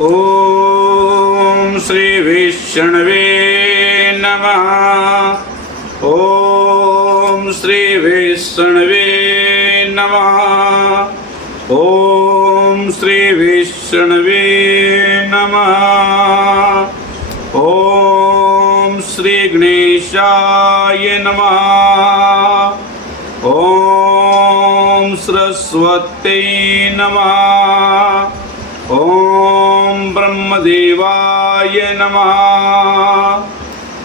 ओम श्री विष्णवे नमः। ओम श्री विष्णवे नमः। ओम श्री विष्णवे नमः। ओम श्री गणेशाय नमः। ओम सरस्वती नमः। ओम ब्रह्मदेवाय नमः।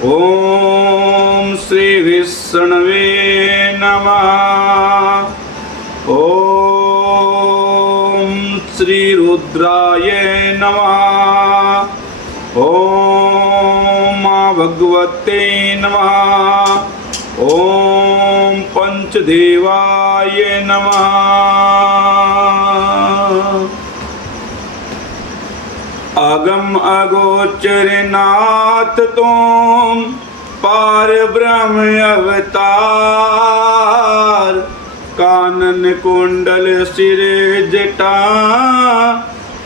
ओम श्री विष्णवे नमः। ओम श्री रुद्राय नमः। ओम मां भगवते नमः। ओम पंचदेवाय नमः। अगम अगोचर नाथ तुम पार ब्रह्म अवतार। कानन कुंडल सिर जटा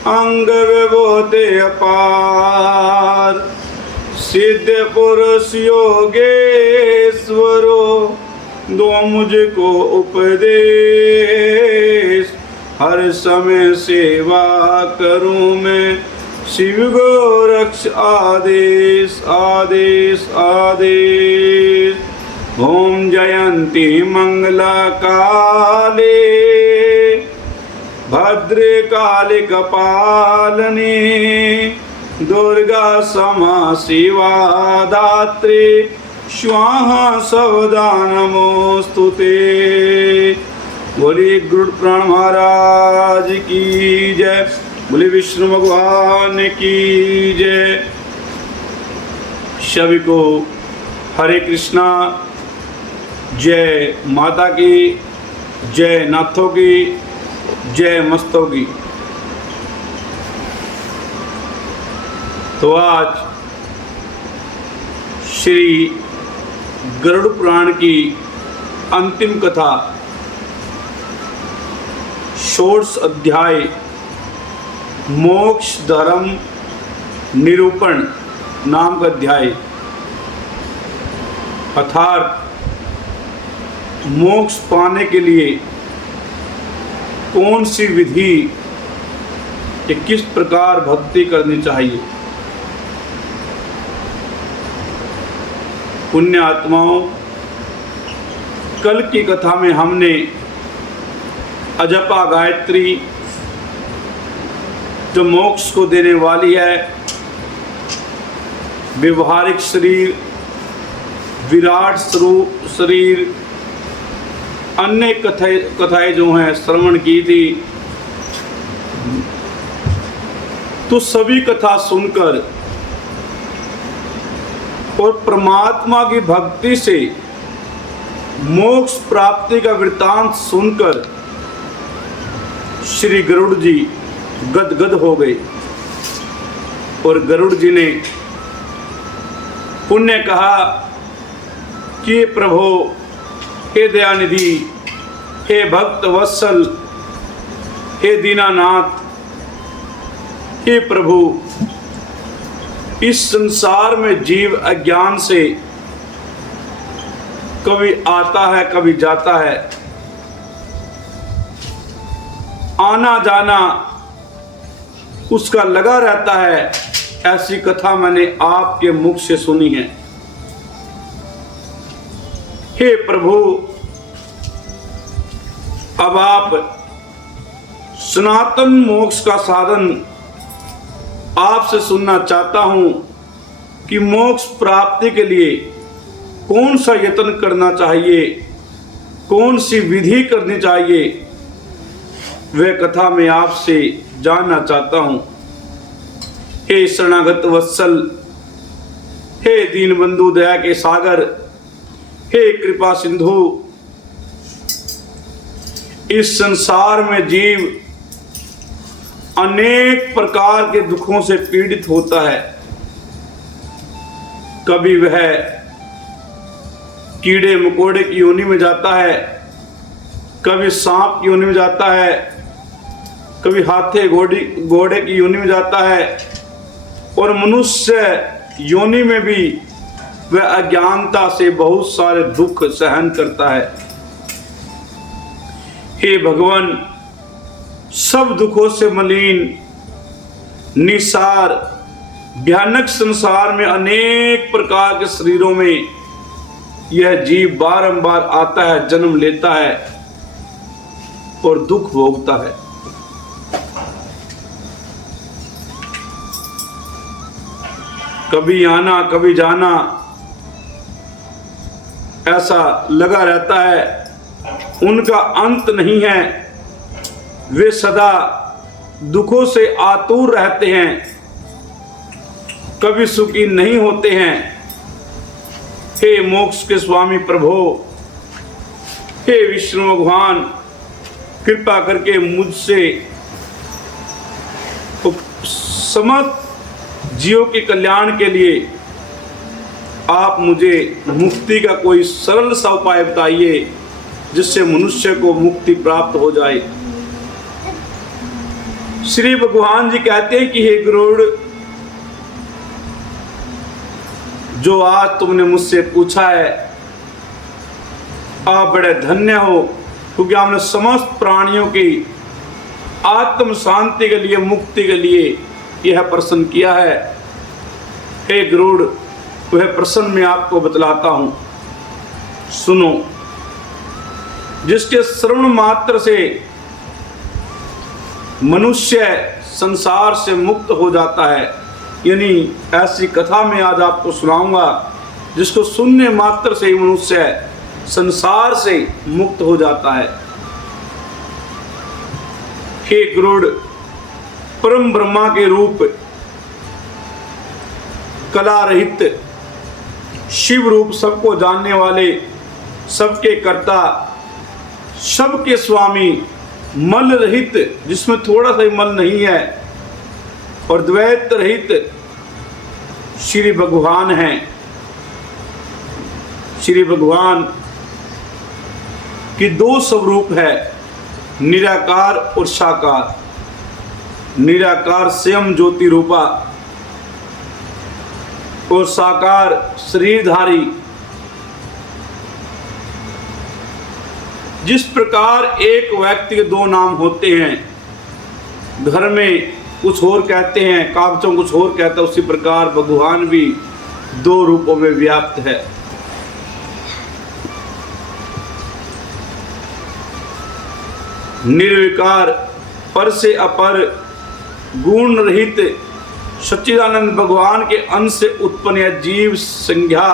अंग विभूति अपार। सिद्ध पुरुष योगेश्वरो दो मुझको उपदेश। हर समय सेवा करूं मैं शिव गोरक्ष आदेश आदेश आदेश। ओम जयंती मंगला काले भद्रे काले कपालने। दुर्गा समा शिवा दात्री स्वाहा सवदा नमोस्तुते। बोलिए गुरु प्राण महाराज की जय। बोले विष्णु भगवान की जय। सभी को हरे कृष्णा। जय माता की, जय नाथों की, जय मस्तों की। तो आज श्री गरुड़ पुराण की अंतिम कथा 16 अध्याय मोक्ष धर्म निरूपण नाम का अध्याय, अर्थात मोक्ष पाने के लिए कौन सी विधि या किस प्रकार भक्ति करनी चाहिए। पुण्य आत्माओं, कल की कथा में हमने अजपा गायत्री जो मोक्ष को देने वाली है, व्यवहारिक शरीर, विराट स्वरूप शरीर, अन्य कथाएं जो हैं श्रवण की थी। तो सभी कथा सुनकर और परमात्मा की भक्ति से मोक्ष प्राप्ति का वृत्तांत सुनकर श्री गरुड़ जी गदगद हो गए। और गरुड़ जी ने पुण्य कहा कि प्रभु, हे दयानिधि, हे भक्त वत्सल, हे दीनानाथ, हे प्रभु, इस संसार में जीव अज्ञान से कभी आता है कभी जाता है, आना जाना उसका लगा रहता है। ऐसी कथा मैंने आपके मुख से सुनी है। हे प्रभु, अब आप सनातन मोक्ष का साधन आपसे सुनना चाहता हूं कि मोक्ष प्राप्ति के लिए कौन सा यत्न करना चाहिए, कौन सी विधि करनी चाहिए, वह कथा मैं आपसे जानना चाहता हूं। हे शरणागत वत्सल, हे दीनबंधु दया के सागर, हे कृपा सिंधु, इस संसार में जीव अनेक प्रकार के दुखों से पीड़ित होता है। कभी वह कीड़े मकोड़े की योनि में जाता है, कभी सांप की योनि में जाता है, कभी हाथी घोड़े की योनि में जाता है, और मनुष्य योनि में भी वह अज्ञानता से बहुत सारे दुख सहन करता है। हे भगवान, सब दुखों से मलिन निसार भयानक संसार में अनेक प्रकार के शरीरों में यह जीव बारंबार आता है, जन्म लेता है और दुख भोगता है। कभी आना कभी जाना ऐसा लगा रहता है, उनका अंत नहीं है। वे सदा दुखों से आतुर रहते हैं, कभी सुखी नहीं होते हैं। हे मोक्ष के स्वामी प्रभु, हे विष्णु भगवान, कृपा करके मुझसे समस्त जीवों के कल्याण के लिए आप मुझे मुक्ति का कोई सरल सा उपाय बताइए, जिससे मनुष्य को मुक्ति प्राप्त हो जाए। श्री भगवान जी कहते हैं कि हे गरुड़, जो आज तुमने मुझसे पूछा है, आप बड़े धन्य हो, क्योंकि आपने समस्त प्राणियों की आत्म शांति के लिए, मुक्ति के लिए यह प्रश्न किया है। हे गरुड़, वह प्रश्न मैं आपको बतलाता हूं, सुनो। जिसके श्रवण मात्र से मनुष्य संसार से मुक्त हो जाता है, यानी ऐसी कथा मैं आज आपको सुनाऊंगा जिसको सुनने मात्र से ही मनुष्य संसार से मुक्त हो जाता है। हे गरुड़, परम ब्रह्मा के रूप, कला रहित शिव रूप, सबको जानने वाले, सबके कर्ता, सबके स्वामी, मल रहित, जिसमें थोड़ा सा ही मल नहीं है, और द्वैत रहित श्री भगवान हैं। श्री भगवान की दो स्वरूप है, निराकार और साकार। निराकार स्वयं ज्योति रूपा और साकार शरीरधारी। जिस प्रकार एक व्यक्ति के दो नाम होते हैं, घर में कुछ और कहते हैं, कागजों कुछ और कहता है, उसी प्रकार भगवान भी दो रूपों में व्याप्त है। निर्विकार, पर से अपर, गुण रहित सच्चिदानंद भगवान के अंश से उत्पन्न यह जीव संज्ञा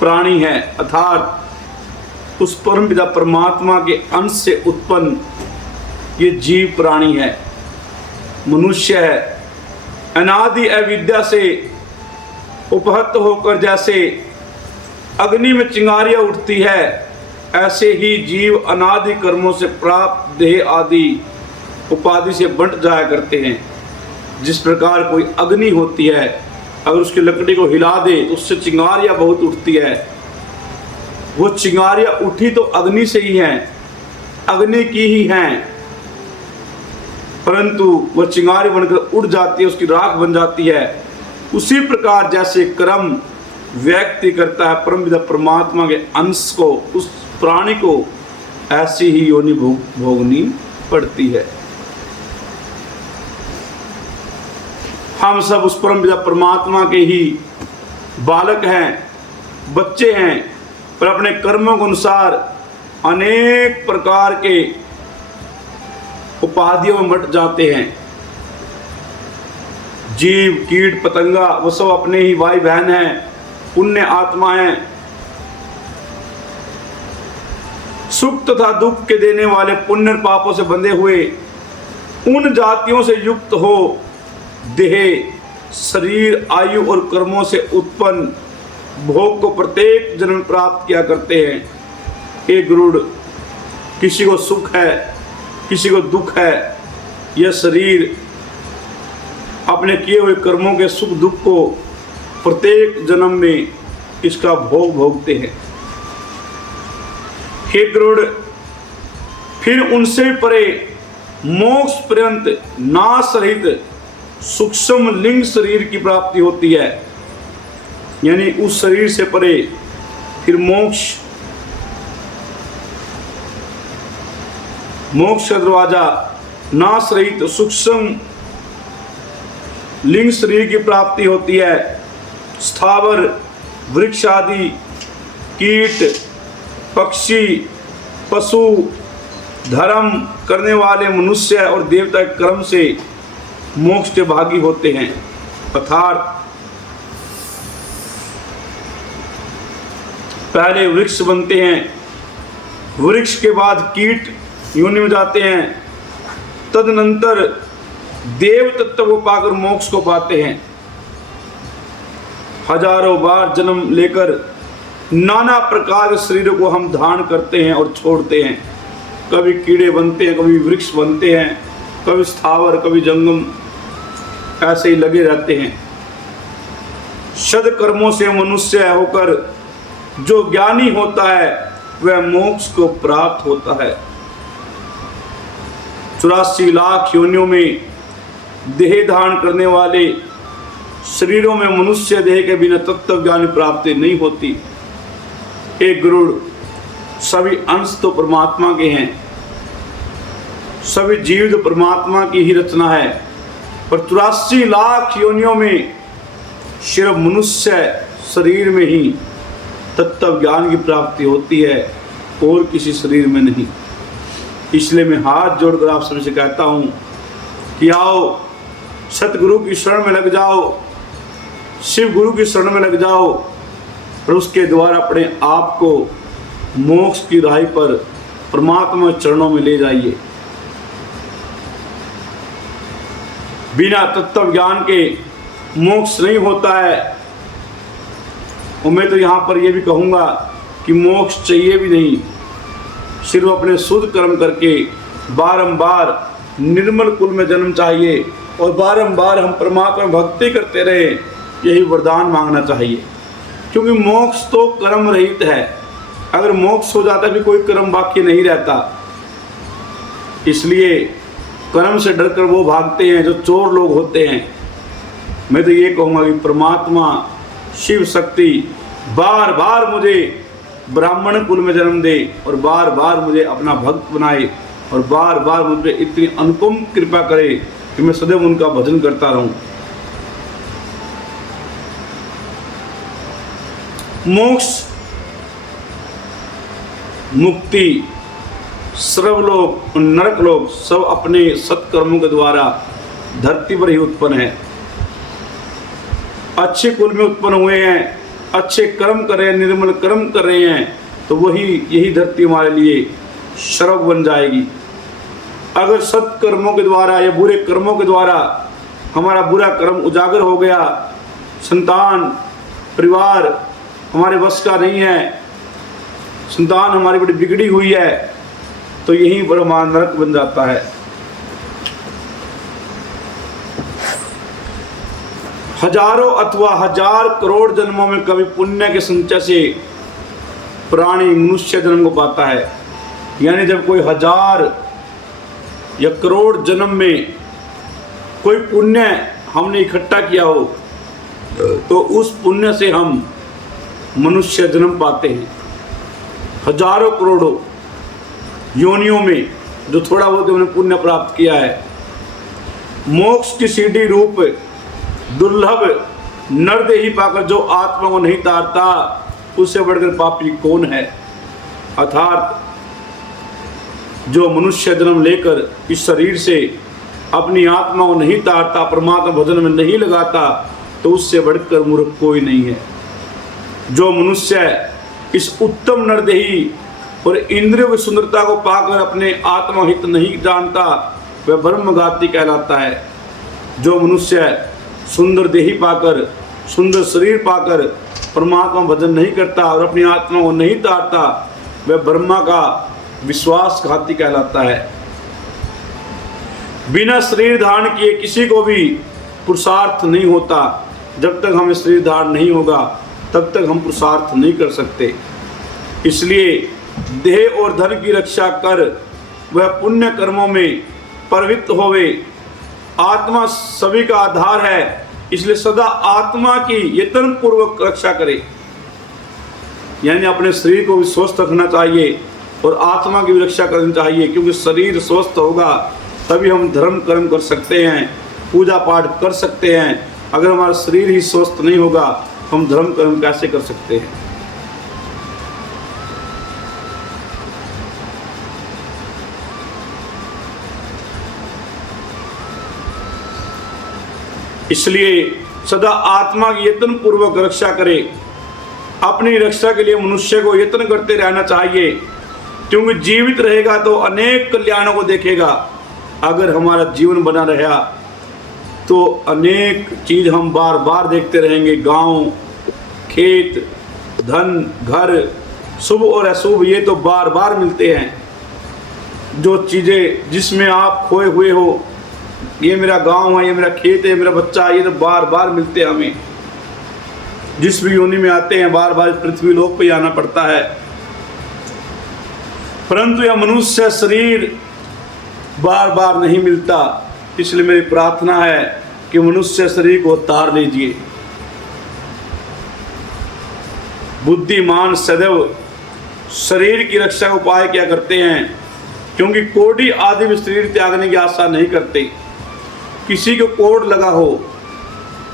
प्राणी है, अर्थात उस परम पिता परमात्मा के अंश से उत्पन्न ये जीव प्राणी है, मनुष्य है। अनादि अविद्या से उपहत होकर जैसे अग्नि में चिंगारियां उठती है, ऐसे ही जीव अनादि कर्मों से प्राप्त देह आदि उपाधि से बंट जाया करते हैं। जिस प्रकार कोई अग्नि होती है, अगर उसकी लकड़ी को हिला दे तो उससे चिंगारियां बहुत उठती है। वो चिंगारियां उठी तो अग्नि से ही हैं, अग्नि की ही हैं, परंतु वह चिंगारी बनकर उड़ जाती है, उसकी राख बन जाती है। उसी प्रकार जैसे कर्म व्यक्ति करता है परमपिता परमात्मा के अंश को, उस प्राणी को ऐसी ही योनि भोगनी पड़ती है। हम सब उस परमपिता परमात्मा के ही बालक हैं, बच्चे हैं, पर अपने कर्मों के अनुसार अनेक प्रकार के उपाधियों में बंट जाते हैं। जीव, कीट, पतंगा वो सब अपने ही भाई बहन हैं, पुण्य आत्मा हैं। सुख तथा दुख के देने वाले पुण्य पापों से बंधे हुए उन जातियों से युक्त हो देह, शरीर, आयु और कर्मों से उत्पन्न भोग को प्रत्येक जन्म प्राप्त किया करते हैं। एक गरुड़, किसी को सुख है, किसी को दुख है। यह शरीर अपने किए हुए कर्मों के सुख दुख को प्रत्येक जन्म में इसका भोग भोगते हैं। हे गरुड़, फिर उनसे परे मोक्ष पर्यंत नाश रहित सूक्ष्म लिंग शरीर की प्राप्ति होती है। यानी उस शरीर से परे फिर मोक्ष का दरवाजा नाश रहित सूक्ष्म लिंग शरीर की प्राप्ति होती है। स्थावर वृक्ष आदि कीट पक्षी पशु धर्म करने वाले मनुष्य और देवता के कर्म से मोक्ष के भागी होते हैं। अर्थात पहले वृक्ष बनते हैं, वृक्ष के बाद कीट योनि में जाते हैं, तदनंतर देव तत्व को पाकर मोक्ष को पाते हैं। हजारों बार जन्म लेकर नाना प्रकार के शरीरों को हम धारण करते हैं और छोड़ते हैं। कभी कीड़े बनते हैं, कभी वृक्ष बनते हैं, कभी स्थावर, कभी जंगम, ऐसे ही लगे रहते हैं। सद्कर्मों से मनुष्य होकर जो ज्ञानी होता है वह मोक्ष को प्राप्त होता है। 84 लाख योनियों में देह धारण करने वाले शरीरों में मनुष्य देह के बिना तत्व ज्ञान प्राप्ति नहीं होती। एक गरुड़ सभी अंश तो परमात्मा के हैं, सभी जीव तो परमात्मा की ही रचना है, पर 84 लाख योनियों में सिर्फ मनुष्य शरीर में ही तत्व ज्ञान की प्राप्ति होती है और किसी शरीर में नहीं। इसलिए मैं हाथ जोड़कर आप सभी से कहता हूँ कि आओ सतगुरु की शरण में लग जाओ, शिव गुरु की शरण में लग जाओ और उसके द्वारा अपने आप को मोक्ष की राह पर परमात्मा चरणों में ले जाइए। बिना तत्व ज्ञान के मोक्ष नहीं होता है। और मैं तो यहाँ पर यह भी कहूँगा कि मोक्ष चाहिए भी नहीं, सिर्फ अपने शुद्ध कर्म करके बारंबार निर्मल कुल में जन्म चाहिए और बारंबार हम परमात्मा भक्ति करते रहे, यही वरदान मांगना चाहिए। क्योंकि मोक्ष तो कर्म रहित है, अगर मोक्ष हो जाता भी कोई कर्म बाकी नहीं रहता। इसलिए कर्म से डरकर वो भागते हैं जो चोर लोग होते हैं। मैं तो ये कहूँगा कि परमात्मा शिव शक्ति बार बार मुझे ब्राह्मण कुल में जन्म दे और बार बार मुझे अपना भक्त बनाए और बार बार मुझ पर इतनी अनुपम कृपा करे कि मैं सदैव उनका भजन करता रहूं। मोक्ष, मुक्ति, सर्वलोक, नरक लोक सब अपने सत्कर्मों के द्वारा धरती पर ही उत्पन्न है। अच्छे कुल में उत्पन्न हुए हैं, अच्छे कर्म कर रहे हैं, निर्मल कर्म कर रहे हैं, तो यही धरती हमारे लिए स्वर्ग बन जाएगी। अगर सत्कर्मों के द्वारा या बुरे कर्मों के द्वारा हमारा बुरा कर्म उजागर हो गया, संतान परिवार हमारे वश का नहीं है, संतान हमारी बड़ी बिगड़ी हुई है, तो यहीं पर हमारा नरक बन जाता है। हजारों अथवा हजार करोड़ जन्मों में कभी पुण्य के संचय से प्राणी मनुष्य जन्म को पाता है। यानी जब कोई हजार या करोड़ जन्म में कोई पुण्य हमने इकट्ठा किया हो तो उस पुण्य से हम मनुष्य जन्म पाते हैं। हजारों करोड़ों योनियों में जो थोड़ा बहुत हमने पुण्य प्राप्त किया है। मोक्ष की सीढ़ी रूप दुर्लभ नरदेही पाकर जो आत्मा को नहीं तारता, उससे बढ़कर पापी कौन है। अर्थात जो मनुष्य जन्म लेकर इस शरीर से अपनी आत्मा को नहीं तारता, परमात्मा भजन में नहीं लगाता, तो उससे बढ़कर मूर्ख कोई नहीं है। जो मनुष्य इस उत्तम नरदेही और इंद्रियों की सुंदरता को पाकर अपने आत्महित नहीं जानता, वह ब्रह्मघाती कहलाता है। जो मनुष्य सुंदर देही पाकर, सुंदर शरीर पाकर परमात्मा भजन नहीं करता और अपनी आत्मा को नहीं तारता, वह ब्रह्मा का विश्वासघाती कहलाता है। बिना शरीर धारण किए किसी को भी पुरुषार्थ नहीं होता। जब तक हमें शरीर धारण नहीं होगा तब तक हम पुरुषार्थ नहीं कर सकते। इसलिए देह और धन की रक्षा कर वह पुण्य कर्मों में प्रवृत्त होवे। आत्मा सभी का आधार है, इसलिए सदा आत्मा की यत्न पूर्वक रक्षा करे। यानी अपने शरीर को भी स्वस्थ रखना चाहिए और आत्मा की भी रक्षा करनी चाहिए, क्योंकि शरीर स्वस्थ होगा तभी हम धर्म कर्म कर सकते हैं, पूजा पाठ कर सकते हैं। अगर हमारा शरीर ही स्वस्थ नहीं होगा हम धर्म कर्म कैसे कर सकते हैं। इसलिए सदा आत्मा की यत्न पूर्वक रक्षा करे। अपनी रक्षा के लिए मनुष्य को यत्न करते रहना चाहिए, क्योंकि जीवित रहेगा तो अनेक कल्याणों को देखेगा। अगर हमारा जीवन बना रहा तो अनेक चीज हम बार बार देखते रहेंगे। गांव, खेत, धन, घर, शुभ और अशुभ ये तो बार बार मिलते हैं। जो चीजें जिसमें आप खोए हुए हो, ये मेरा गांव है, ये मेरा खेत है, मेरा बच्चा है, ये तो बार बार मिलते हैं हमें। जिस भी योनि में आते हैं बार बार पृथ्वी लोक पे आना पड़ता है, परंतु यह मनुष्य शरीर बार बार नहीं मिलता। इसलिए मेरी प्रार्थना है कि मनुष्य शरीर को उतार लीजिए। बुद्धिमान सदैव शरीर की रक्षा का उपाय क्या करते हैं, क्योंकि कोढ़ी आदि भी शरीर त्यागने की आशा नहीं करते। किसी को कोढ़ लगा हो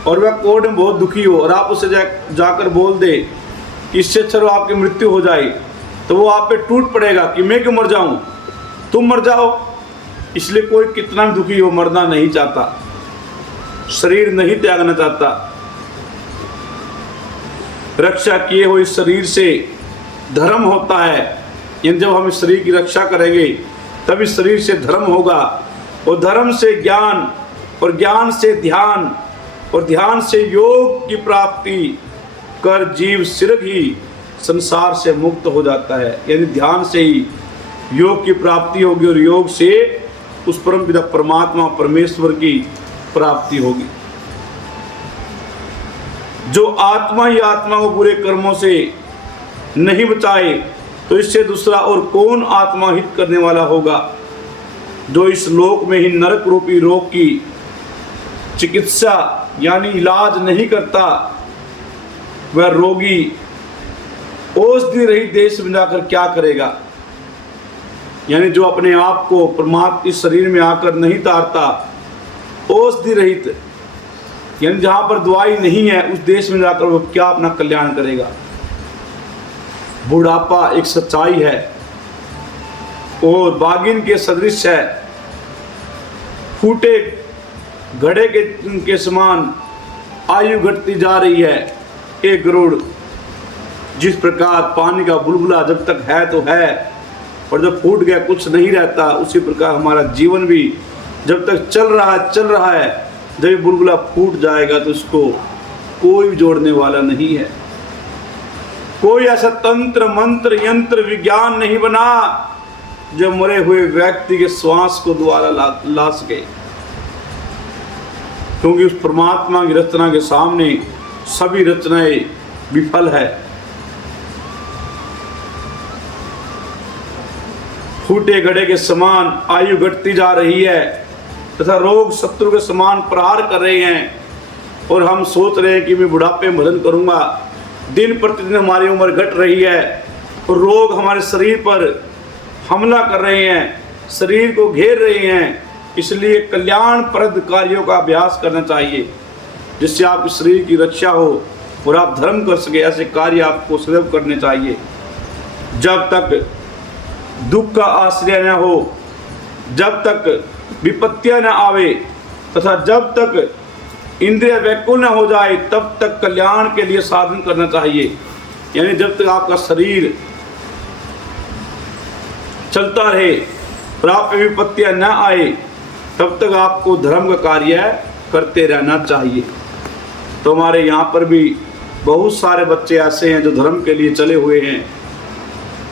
और वह कोढ़ में बहुत दुखी हो और आप उसे जाकर बोल दे कि इससे अच्छा आपकी मृत्यु हो जाए, तो वो आप पे टूट पड़ेगा कि मैं क्यों मर जाऊं, तुम मर जाओ। इसलिए कोई कितना भी दुखी हो मरना नहीं चाहता, शरीर नहीं त्यागना चाहता। रक्षा किए हुए शरीर से धर्म होता है। यानी जब हम इस शरीर की रक्षा करेंगे तभी शरीर से धर्म होगा, और धर्म से ज्ञान, और ज्ञान से ध्यान, और ध्यान से योग की प्राप्ति कर जीव शीघ्र ही संसार से मुक्त हो जाता है। यानी ध्यान से ही योग की प्राप्ति होगी और योग से उस परम पिता परमात्मा परमेश्वर की प्राप्ति होगी। जो आत्मा ही आत्मा को बुरे कर्मों से नहीं बचाए तो इससे दूसरा और कौन आत्मा हित करने वाला होगा। जो इस लोक में ही नरक रूपी रोग की चिकित्सा यानी इलाज नहीं करता, वह रोगी औषधि रहित देश में जाकर क्या करेगा। यानी जो अपने आप को परमात्मा इस शरीर में आकर नहीं तारता, औषधि रहित यानी जहाँ पर दवाई नहीं है उस देश में जाकर वो क्या अपना कल्याण करेगा। बुढ़ापा एक सच्चाई है और बागिन के सदृश है। फूटे घड़े के समान आयु घटती जा रही है। एक गरुड़ जिस प्रकार पानी का बुलबुला जब तक है तो है और जब फूट गया कुछ नहीं रहता, उसी प्रकार हमारा जीवन भी जब तक चल रहा है, जब ये बुलबुला फूट जाएगा तो उसको कोई जोड़ने वाला नहीं है। कोई ऐसा तंत्र मंत्र यंत्र विज्ञान नहीं बना जो मरे हुए व्यक्ति के श्वास को दोबारा ला सके, क्योंकि उस परमात्मा की रचना के सामने सभी रचनाएं विफल है। फूटे घड़े के समान आयु घटती जा रही है तथा रोग शत्रु के समान प्रहार कर रहे हैं, और हम सोच रहे हैं कि मैं बुढ़ापे में भजन करूंगा। दिन प्रतिदिन हमारी उम्र घट रही है और रोग हमारे शरीर पर हमला कर रहे हैं, शरीर को घेर रहे हैं। इसलिए कल्याणप्रद कार्यों का अभ्यास करना चाहिए जिससे आपके शरीर की रक्षा हो और आप धर्म कर सके। ऐसे कार्य आपको सदैव करने चाहिए। जब तक दुख का आश्रय न हो, जब तक विपत्तियां न आवे तथा जब तक इंद्रिय व्याकुल न हो जाए, तब तक कल्याण के लिए साधन करना चाहिए। यानी जब तक आपका शरीर चलता रहे और आप पे विपत्तियां न आए, तब तक आपको धर्म का कार्य करते रहना चाहिए। तो हमारे यहाँ पर भी बहुत सारे बच्चे ऐसे हैं जो धर्म के लिए चले हुए हैं।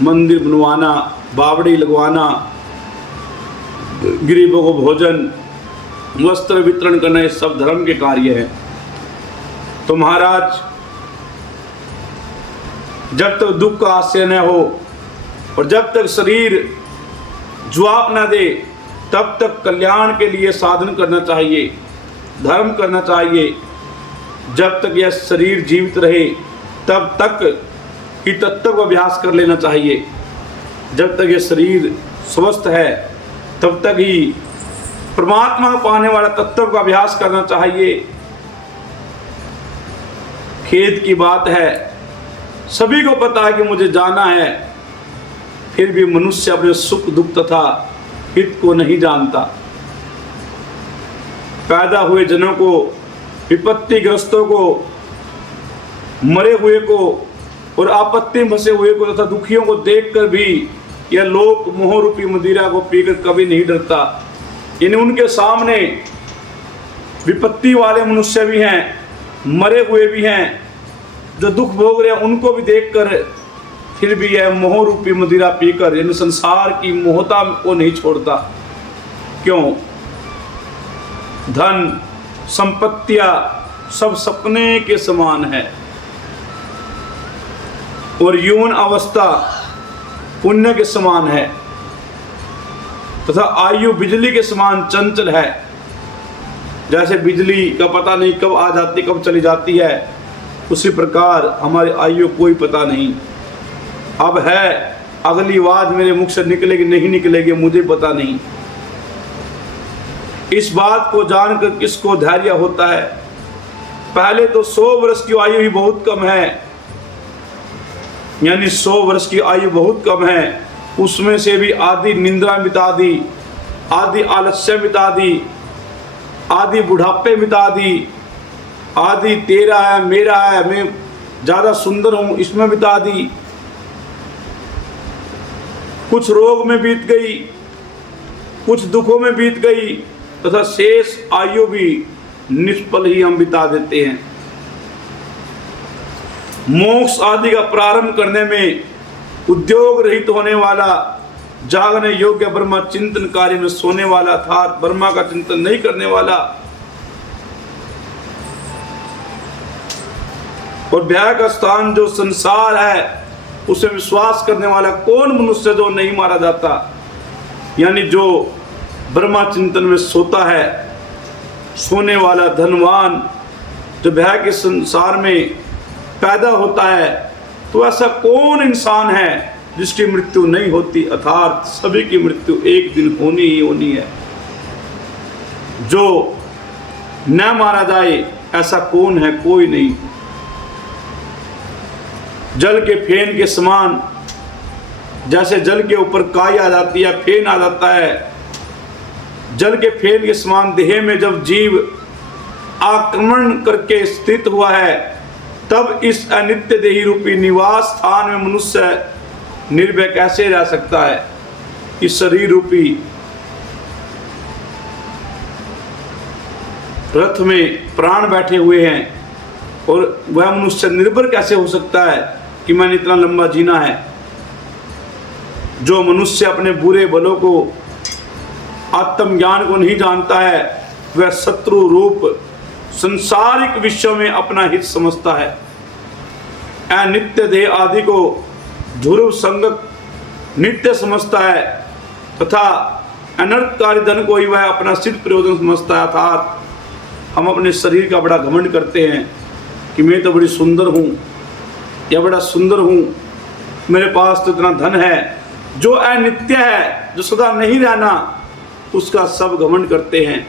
मंदिर बनवाना, बावड़ी लगवाना, गरीबों को भोजन वस्त्र वितरण करना, ये सब धर्म के कार्य हैं। तो महाराज जब तक दुख का आश्रय न हो और जब तक शरीर जवाब न दे, तब तक कल्याण के लिए साधन करना चाहिए, धर्म करना चाहिए। जब तक यह शरीर जीवित रहे तब तक ही तत्व का अभ्यास कर लेना चाहिए। जब तक यह शरीर स्वस्थ है तब तक ही परमात्मा को पाने वाला तत्व का अभ्यास करना चाहिए। खेद की बात है, सभी को पता है कि मुझे जाना है, फिर भी मनुष्य अपने सुख दुख तथा हित को नहीं जानता। पैदा हुए जनों को, विपत्तिग्रस्तों को, मरे हुए को और आपत्ति में फंसे हुए को तथा दुखियों को देखकर भी यह लोक मोह रूपी मदिरा को पीकर कभी नहीं डरता। यानी उनके सामने विपत्ति वाले मनुष्य भी हैं, मरे हुए भी हैं, जो दुख भोग रहे हैं, उनको भी देखकर फिर भी यह मोह रूपी मदिरा पीकर यानी संसार की मोहता को नहीं छोड़ता। क्यों? धन संपत्तियां सब सपने के समान है और यौवन अवस्था पुण्य के समान है तथा आयु बिजली के समान चंचल है। जैसे बिजली का पता नहीं कब आ जाती कब चली जाती है, उसी प्रकार हमारी आयु कोई पता नहीं। अब है, अगली बात मेरे मुख से निकलेगी नहीं निकलेगी मुझे पता नहीं। इस बात को जानकर किसको धैर्य होता है? पहले तो 100 वर्ष की आयु ही बहुत कम है, यानी 100 वर्ष की आयु बहुत कम है। उसमें से भी आधी निंद्रा मिटा दी, आधी आलस्य मिटा दी, आधी बुढ़ापे मिटा दी, आधी तेरा है मेरा है मैं ज़्यादा सुंदर हूँ इसमें मिटा दी। कुछ रोग में बीत गई, कुछ दुखों में बीत गई तथा शेष आयु भी निष्फल ही हम बिता देते हैं। मोक्ष आदि का प्रारंभ करने में उद्योग रहित होने वाला, जागने योग्य ब्रह्मा चिंतन कार्य में सोने वाला अर्थात ब्रह्मा का चिंतन नहीं करने वाला और भय का स्थान जो संसार है उसे विश्वास करने वाला कौन मनुष्य जो नहीं मारा जाता? यानी जो ब्रह्मा चिंतन में सोता है, सोने वाला धनवान जो भय के संसार में पैदा होता है, तो ऐसा कौन इंसान है जिसकी मृत्यु नहीं होती? अर्थात सभी की मृत्यु एक दिन होनी ही होनी है। जो न मारा जाए ऐसा कौन है? कोई नहीं। जल के फेन के समान, जैसे जल के ऊपर काई आ जाती है, फेन आ जाता है, जल के फेन के समान देह में जब जीव आक्रमण करके स्थित हुआ है, तब इस अनित्य देही रूपी निवास स्थान में मनुष्य निर्भय कैसे रह सकता है? इस शरीर रूपी रथ में प्राण बैठे हुए हैं और वह मनुष्य निर्भर कैसे हो सकता है कि मैंने इतना लंबा जीना है? जो मनुष्य अपने बुरे बलों को, आत्मज्ञान को नहीं जानता है, वह शत्रु रूप संसारिक विश्व में अपना हित समझता है। अनित्य देह आदि को ध्रुव संगत नित्य समझता है तथा अनर्थकारी धन को ही वह अपना सिद्ध प्रयोजन समझता है। अर्थात हम अपने शरीर का बड़ा घमंड करते हैं कि मैं तो बड़ी सुंदर हूँ या बड़ा सुंदर हूँ, मेरे पास तो इतना धन है। जो अनित्य है, जो सदा नहीं रहना, उसका सब घमंड करते हैं।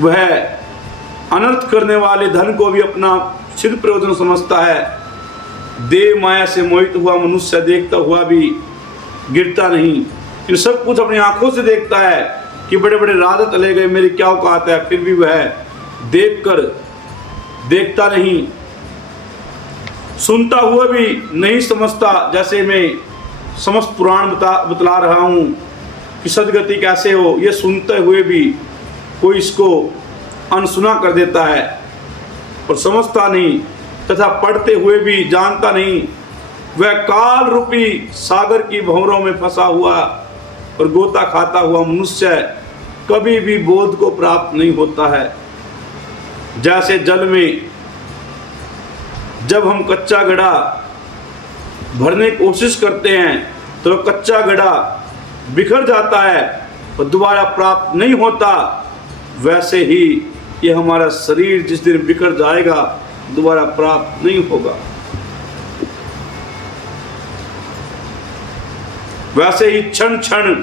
वह अनर्थ करने वाले धन को भी अपना सिद्ध प्रयोजन समझता है। देव माया से मोहित हुआ मनुष्य देखता हुआ भी गिरता नहीं। इन सब कुछ अपनी आंखों से देखता है कि बड़े बड़े राजा चले गए, मेरी क्या औकात है, फिर भी वह देखकर देखता नहीं, सुनता हुआ भी नहीं समझता। जैसे मैं समस्त पुराण बतला रहा हूँ कि सदगति कैसे हो, ये सुनते हुए भी कोई इसको अनसुना कर देता है और समझता नहीं तथा पढ़ते हुए भी जानता नहीं। वह काल रूपी सागर की भंवरों में फंसा हुआ और गोता खाता हुआ मनुष्य कभी भी बोध को प्राप्त नहीं होता है। जैसे जल में जब हम कच्चा घड़ा भरने की कोशिश करते हैं तो कच्चा घड़ा बिखर जाता है और दोबारा प्राप्त नहीं होता, वैसे ही ये हमारा शरीर जिस दिन बिखर जाएगा दोबारा प्राप्त नहीं होगा। वैसे ही क्षण क्षण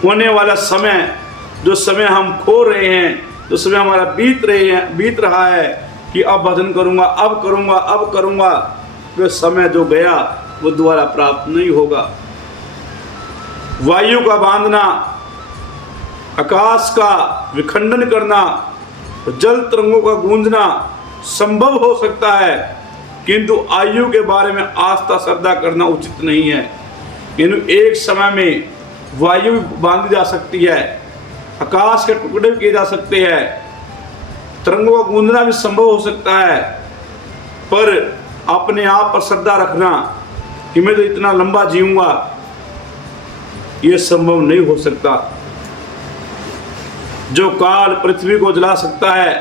होने वाला समय, जो समय हम खो रहे हैं, जो समय हमारा बीत रहा है कि अब भजन करूंगा, अब करूंगा, अब करूंगा, वह समय जो गया वो दोबारा प्राप्त नहीं होगा। वायु का बांधना, आकाश का विखंडन करना, जल तरंगों का गूंजना संभव हो सकता है, किंतु आयु के बारे में आस्था श्रद्धा करना उचित नहीं है। किंतु एक समय में वायु बांधी जा सकती है, आकाश के टुकड़े किए जा सकते हैं, तरंगों का गूंजना भी संभव हो सकता है, पर अपने आप पर श्रद्धा रखना कि मैं तो इतना लंबा जीऊंगा, यह संभव नहीं हो सकता। जो काल पृथ्वी को जला सकता है,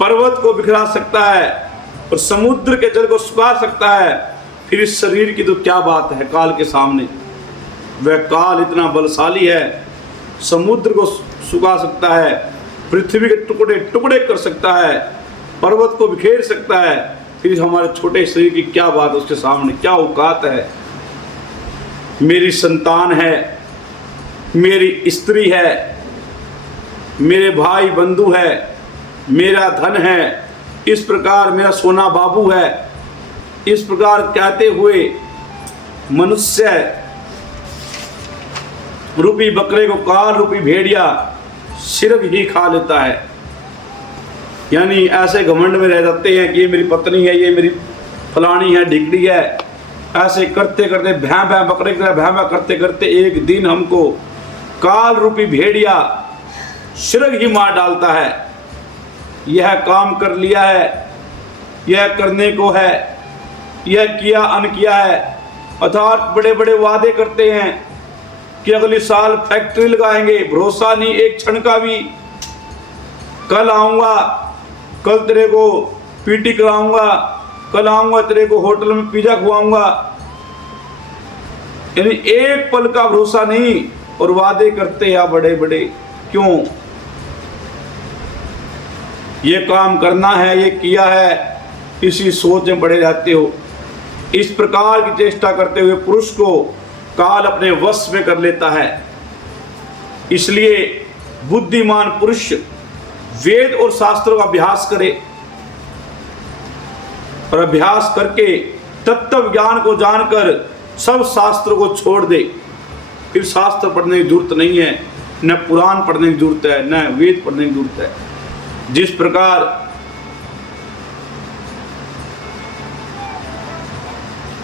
पर्वत को बिखरा सकता है और समुद्र के जल को सुखा सकता है, फिर इस शरीर की तो क्या बात है काल के सामने। वह काल इतना बलशाली है, समुद्र को सुखा सकता है, पृथ्वी के टुकड़े टुकड़े कर सकता है, पर्वत को बिखेर सकता है, फिर हमारे छोटे शरीर की क्या बात, उसके सामने क्या औकात है। मेरी संतान है, मेरी स्त्री है, मेरे भाई बंधु है, मेरा धन है, इस प्रकार मेरा सोना बाबू है, इस प्रकार कहते हुए मनुष्य रूपी बकरे को काल रूपी भेड़िया सिर्फ ही खा लेता है। यानी ऐसे घमंड में रह जाते हैं कि ये मेरी पत्नी है, ये मेरी फलानी है, ढिगड़ी है। ऐसे करते करते भैं भैं बकरे की तरह भैं भैं करते करते एक दिन हमको काल रूपी भेड़िया सिर्फ ही मार डालता है। यह काम कर लिया है, यह करने को है, यह किया अन किया है, अर्थात बड़े बड़े वादे करते हैं कि अगले साल फैक्ट्री लगाएंगे, भरोसा नहीं एक क्षण का भी। कल आऊँगा, कल तेरे को पीटी कराऊंगा, कल आऊँगा तेरे को होटल में पिज़्ज़ा खुआऊंगा, यानी एक पल का भरोसा नहीं और वादे करते हैं बड़े बड़े। क्यों? ये काम करना है, ये किया है, इसी सोच में पड़े रहते हो। इस प्रकार की चेष्टा करते हुए पुरुष को काल अपने वश में कर लेता है। इसलिए बुद्धिमान पुरुष वेद और शास्त्रों का अभ्यास करे और अभ्यास करके तत्व ज्ञान को जानकर सब शास्त्रों को छोड़ दे। फिर शास्त्र पढ़ने की जरूरत नहीं है, न पुराण पढ़ने की जरूरत है, न वेद पढ़ने की जरूरत है। जिस प्रकार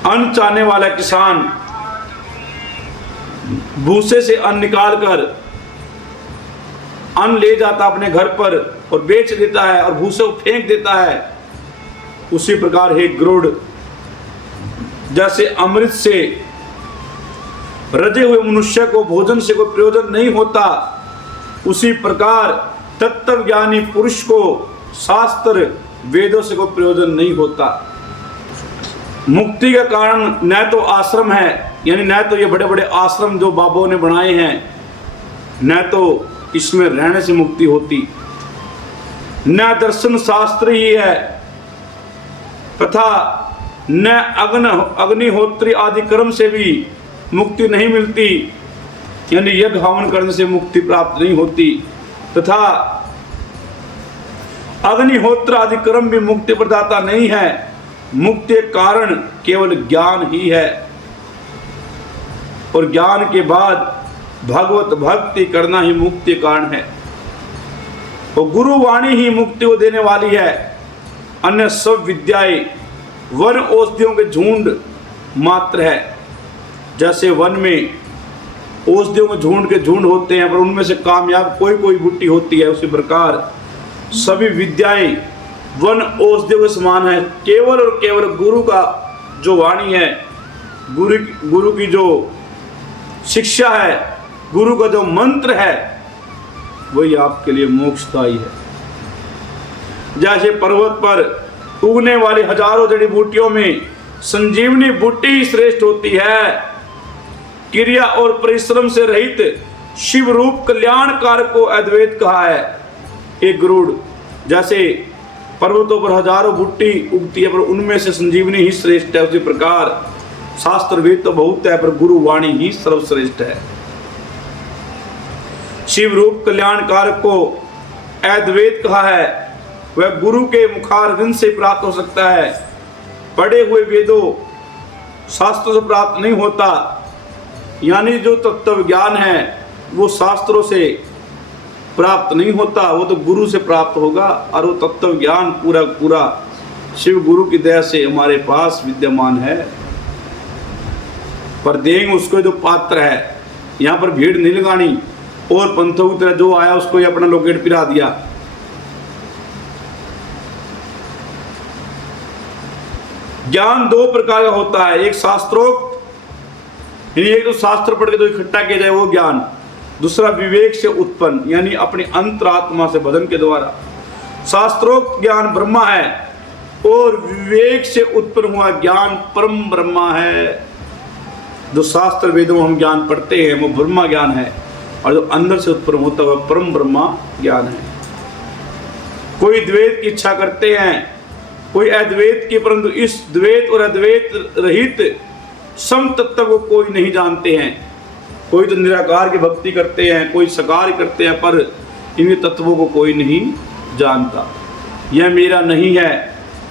अन्न चाहने वाला किसान भूसे से अन्न निकालकर अन्न ले जाता अपने घर पर और बेच देता है और भूसे को फेंक देता है, उसी प्रकार हे गरुड़, जैसे अमृत से रजे हुए मनुष्य को भोजन से कोई प्रयोजन नहीं होता, उसी प्रकार तत्वज्ञानी पुरुष को शास्त्र वेदों से कोई प्रयोजन नहीं होता। मुक्ति का कारण न तो आश्रम है, यानी न तो ये बड़े बड़े आश्रम जो बाबों ने बनाए हैं, न तो इसमें रहने से मुक्ति होती, न दर्शन शास्त्र ही है, तथा न अग्निहोत्री आदि कर्म से भी मुक्ति नहीं मिलती, यानी यज्ञ हवन करने से मुक्ति प्राप्त नहीं होती, तथा अग्निहोत्र आदि कर्म भी मुक्ति प्रदाता नहीं है। मुक्ति के कारण केवल ज्ञान ही है और ज्ञान के बाद भगवत भक्ति करना ही मुक्ति कारण है। और गुरु वाणी ही मुक्ति को देने वाली है। अन्य सब विद्याएं वन औषधियों के झुंड मात्र है। जैसे वन में औषधियों के झुंड होते हैं, पर उनमें से कामयाब कोई कोई बूटी होती है, उसी प्रकार सभी विद्याएं वन औषधियों के समान है। केवल और केवल गुरु का जो वाणी है, गुरु की जो शिक्षा है, गुरु का जो मंत्र है, वही आपके लिए मोक्षदायी है। जैसे पर्वत पर उगने वाली हजारों जड़ी बूटियों में संजीवनी बूटी श्रेष्ठ होती है, क्रिया और परिश्रम से रहित शिव रूप कल्याणकार को अद्वैत कहा है। एक गरुड़ जैसे पर्वतों पर हजारों बुट्टी उगती है पर उनमें से संजीवनी ही श्रेष्ठ है, उसी प्रकार शास्त्र वेद तो बहुत है पर गुरु वाणी ही सर्वश्रेष्ठ है। शिव रूप कल्याणकार को अद्वैत कहा है। वह गुरु के मुखारविंद से प्राप्त हो सकता है। पढ़े हुए वेदों शास्त्रों से प्राप्त नहीं होता, यानी जो तत्व ज्ञान है वो शास्त्रों से प्राप्त नहीं होता, वो तो गुरु से प्राप्त होगा। और वो तत्व ज्ञान पूरा पूरा शिव गुरु की दया से हमारे पास विद्यमान है। पर देंगे उसको जो पात्र है। यहाँ पर भीड़ नहीं लगानी और पंथों की तरह जो आया उसको ही अपना लोकेट पिरा दिया। ज्ञान दो प्रकार का होता है, एक शास्त्रोक्त, यानी एक तो शास्त्र पढ़ के तो इकट्ठा किया जाए वो ज्ञान, दूसरा विवेक से उत्पन्न यानी अपनी अंतरात्मा से बदन के द्वारा। शास्त्रोक्त ज्ञान ब्रह्मा है और विवेक से उत्पन्न हुआ ज्ञान परम ब्रह्मा है। जो शास्त्र वेदों में हम ज्ञान पढ़ते हैं वो ब्रह्मा ज्ञान है और जो अंदर से उत्पन्न होता हुआ परम ब्रह्मा ज्ञान है। कोई द्वैत की इच्छा करते हैं, कोई अद्वैत की, परंतु इस द्वैत और अद्वैत रहित सम तत्व को कोई नहीं जानते हैं। कोई तो निराकार की भक्ति करते हैं, कोई साकार करते हैं, पर इन तत्वों को कोई नहीं जानता। यह मेरा नहीं है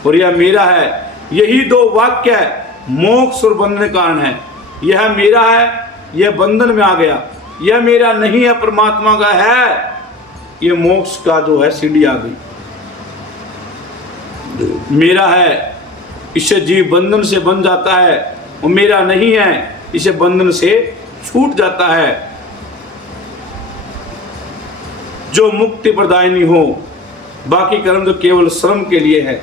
और यह मेरा है, यही दो वाक्य मोक्ष और बंधन के कारण है। यह मेरा है, यह बंधन में आ गया, यह मेरा नहीं है, परमात्मा का है, यह मोक्ष का जो है सीढ़ी आ गई। मेरा है इसे जीव बंधन से बन जाता है और मेरा नहीं है इसे बंधन से छूट जाता है। जो मुक्ति प्रदायिनी हो, बाकी कर्म तो केवल श्रम के लिए है,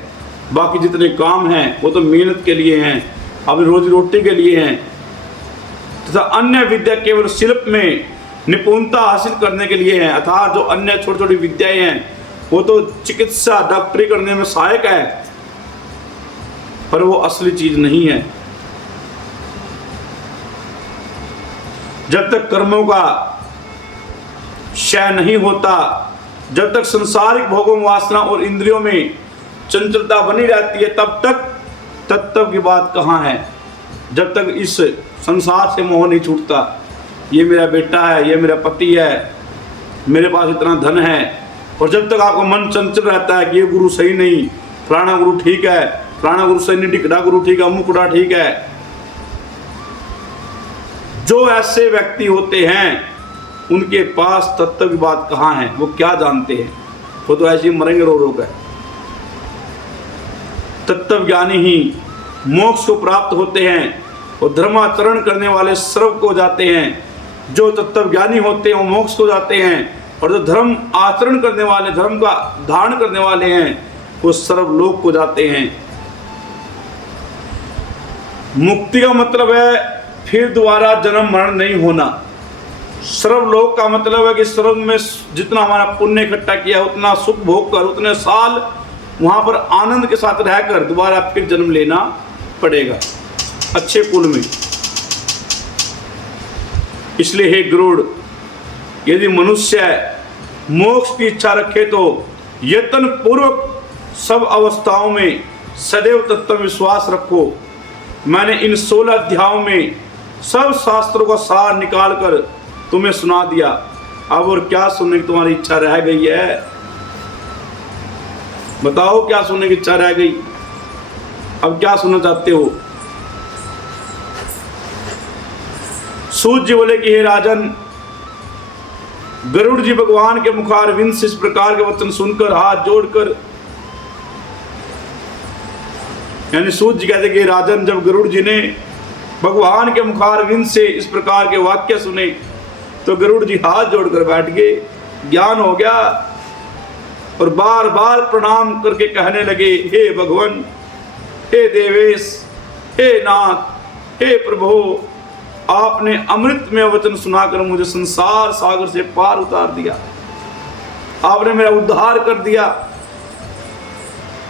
बाकी जितने काम हैं वो तो मेहनत के लिए हैं, अपनी रोजी रोटी के लिए हैं, तथा अन्य विद्या केवल शिल्प में निपुणता हासिल करने के लिए है। अर्थात जो अन्य छोटी छोटी विद्याएं हैं वो तो चिकित्सा डॉक्टरी करने में सहायक है, पर वो असली चीज नहीं है। जब तक कर्मों का क्षय नहीं होता, जब तक संसारिक भोगों वासना और इंद्रियों में चंचलता बनी रहती है, तब तक तत्व की बात कहाँ है। जब तक इस संसार से मोह नहीं छूटता, ये मेरा बेटा है, ये मेरा पति है, मेरे पास इतना धन है, और जब तक आपका मन चंचल रहता है कि ये गुरु सही नहीं, फलाना गुरु ठीक है, फलाना गुरु सही नहीं, टिकड़ा गुरु ठीक है, अमुकड़ा ठीक है। जो ऐसे व्यक्ति होते हैं उनके पास तत्व की बात कहाँ है, वो क्या जानते हैं, वो तो ऐसे ही मरेंगे रो रो कर। तत्व ज्ञानी ही मोक्ष को प्राप्त होते हैं और धर्माचरण करने वाले सर्व को जाते हैं। जो तत्व ज्ञानी होते हैं वो मोक्ष को जाते हैं, और जो धर्म आचरण करने वाले, धर्म का धारण करने वाले हैं, वो सर्वलोक को जाते हैं। मुक्ति का मतलब है फिर दोबारा जन्म मरण नहीं होना। सर्वलोक का मतलब है कि स्वर्ग में जितना हमारा पुण्य इकट्ठा किया उतना सुख भोग कर, उतने साल वहां पर आनंद के साथ रहकर दोबारा फिर जन्म लेना पड़ेगा अच्छे कुल में। इसलिए हे गरुड़, यदि मनुष्य मोक्ष की इच्छा रखे तो यत्न पूर्वक सब अवस्थाओं में सदैव तत्व विश्वास रखो। मैंने इन 16 अध्यायों में सब शास्त्रों का सार निकाल कर तुम्हें सुना दिया। अब और क्या सुनने की तुम्हारी इच्छा रह गई है? बताओ क्या सुनने की इच्छा रह गई? अब क्या सुनना चाहते हो? सूत जी बोले कि हे राजन, गरुड़ जी भगवान के मुखारविंद से इस प्रकार के वचन सुनकर हाथ जोड़कर, यानी सूत जी कहते कि राजन, जब गरुड़ जी ने भगवान के मुखारविंद से इस प्रकार के वाक्य सुने तो गरुड़ जी हाथ जोड़कर बैठ गए। ज्ञान हो गया और बार बार प्रणाम करके कहने लगे, हे भगवान, हे देवेश, हे नाथ, हे प्रभु, आपने अमृत में वचन सुनाकर मुझे संसार सागर से पार उतार दिया। आपने मेरा उद्धार कर दिया।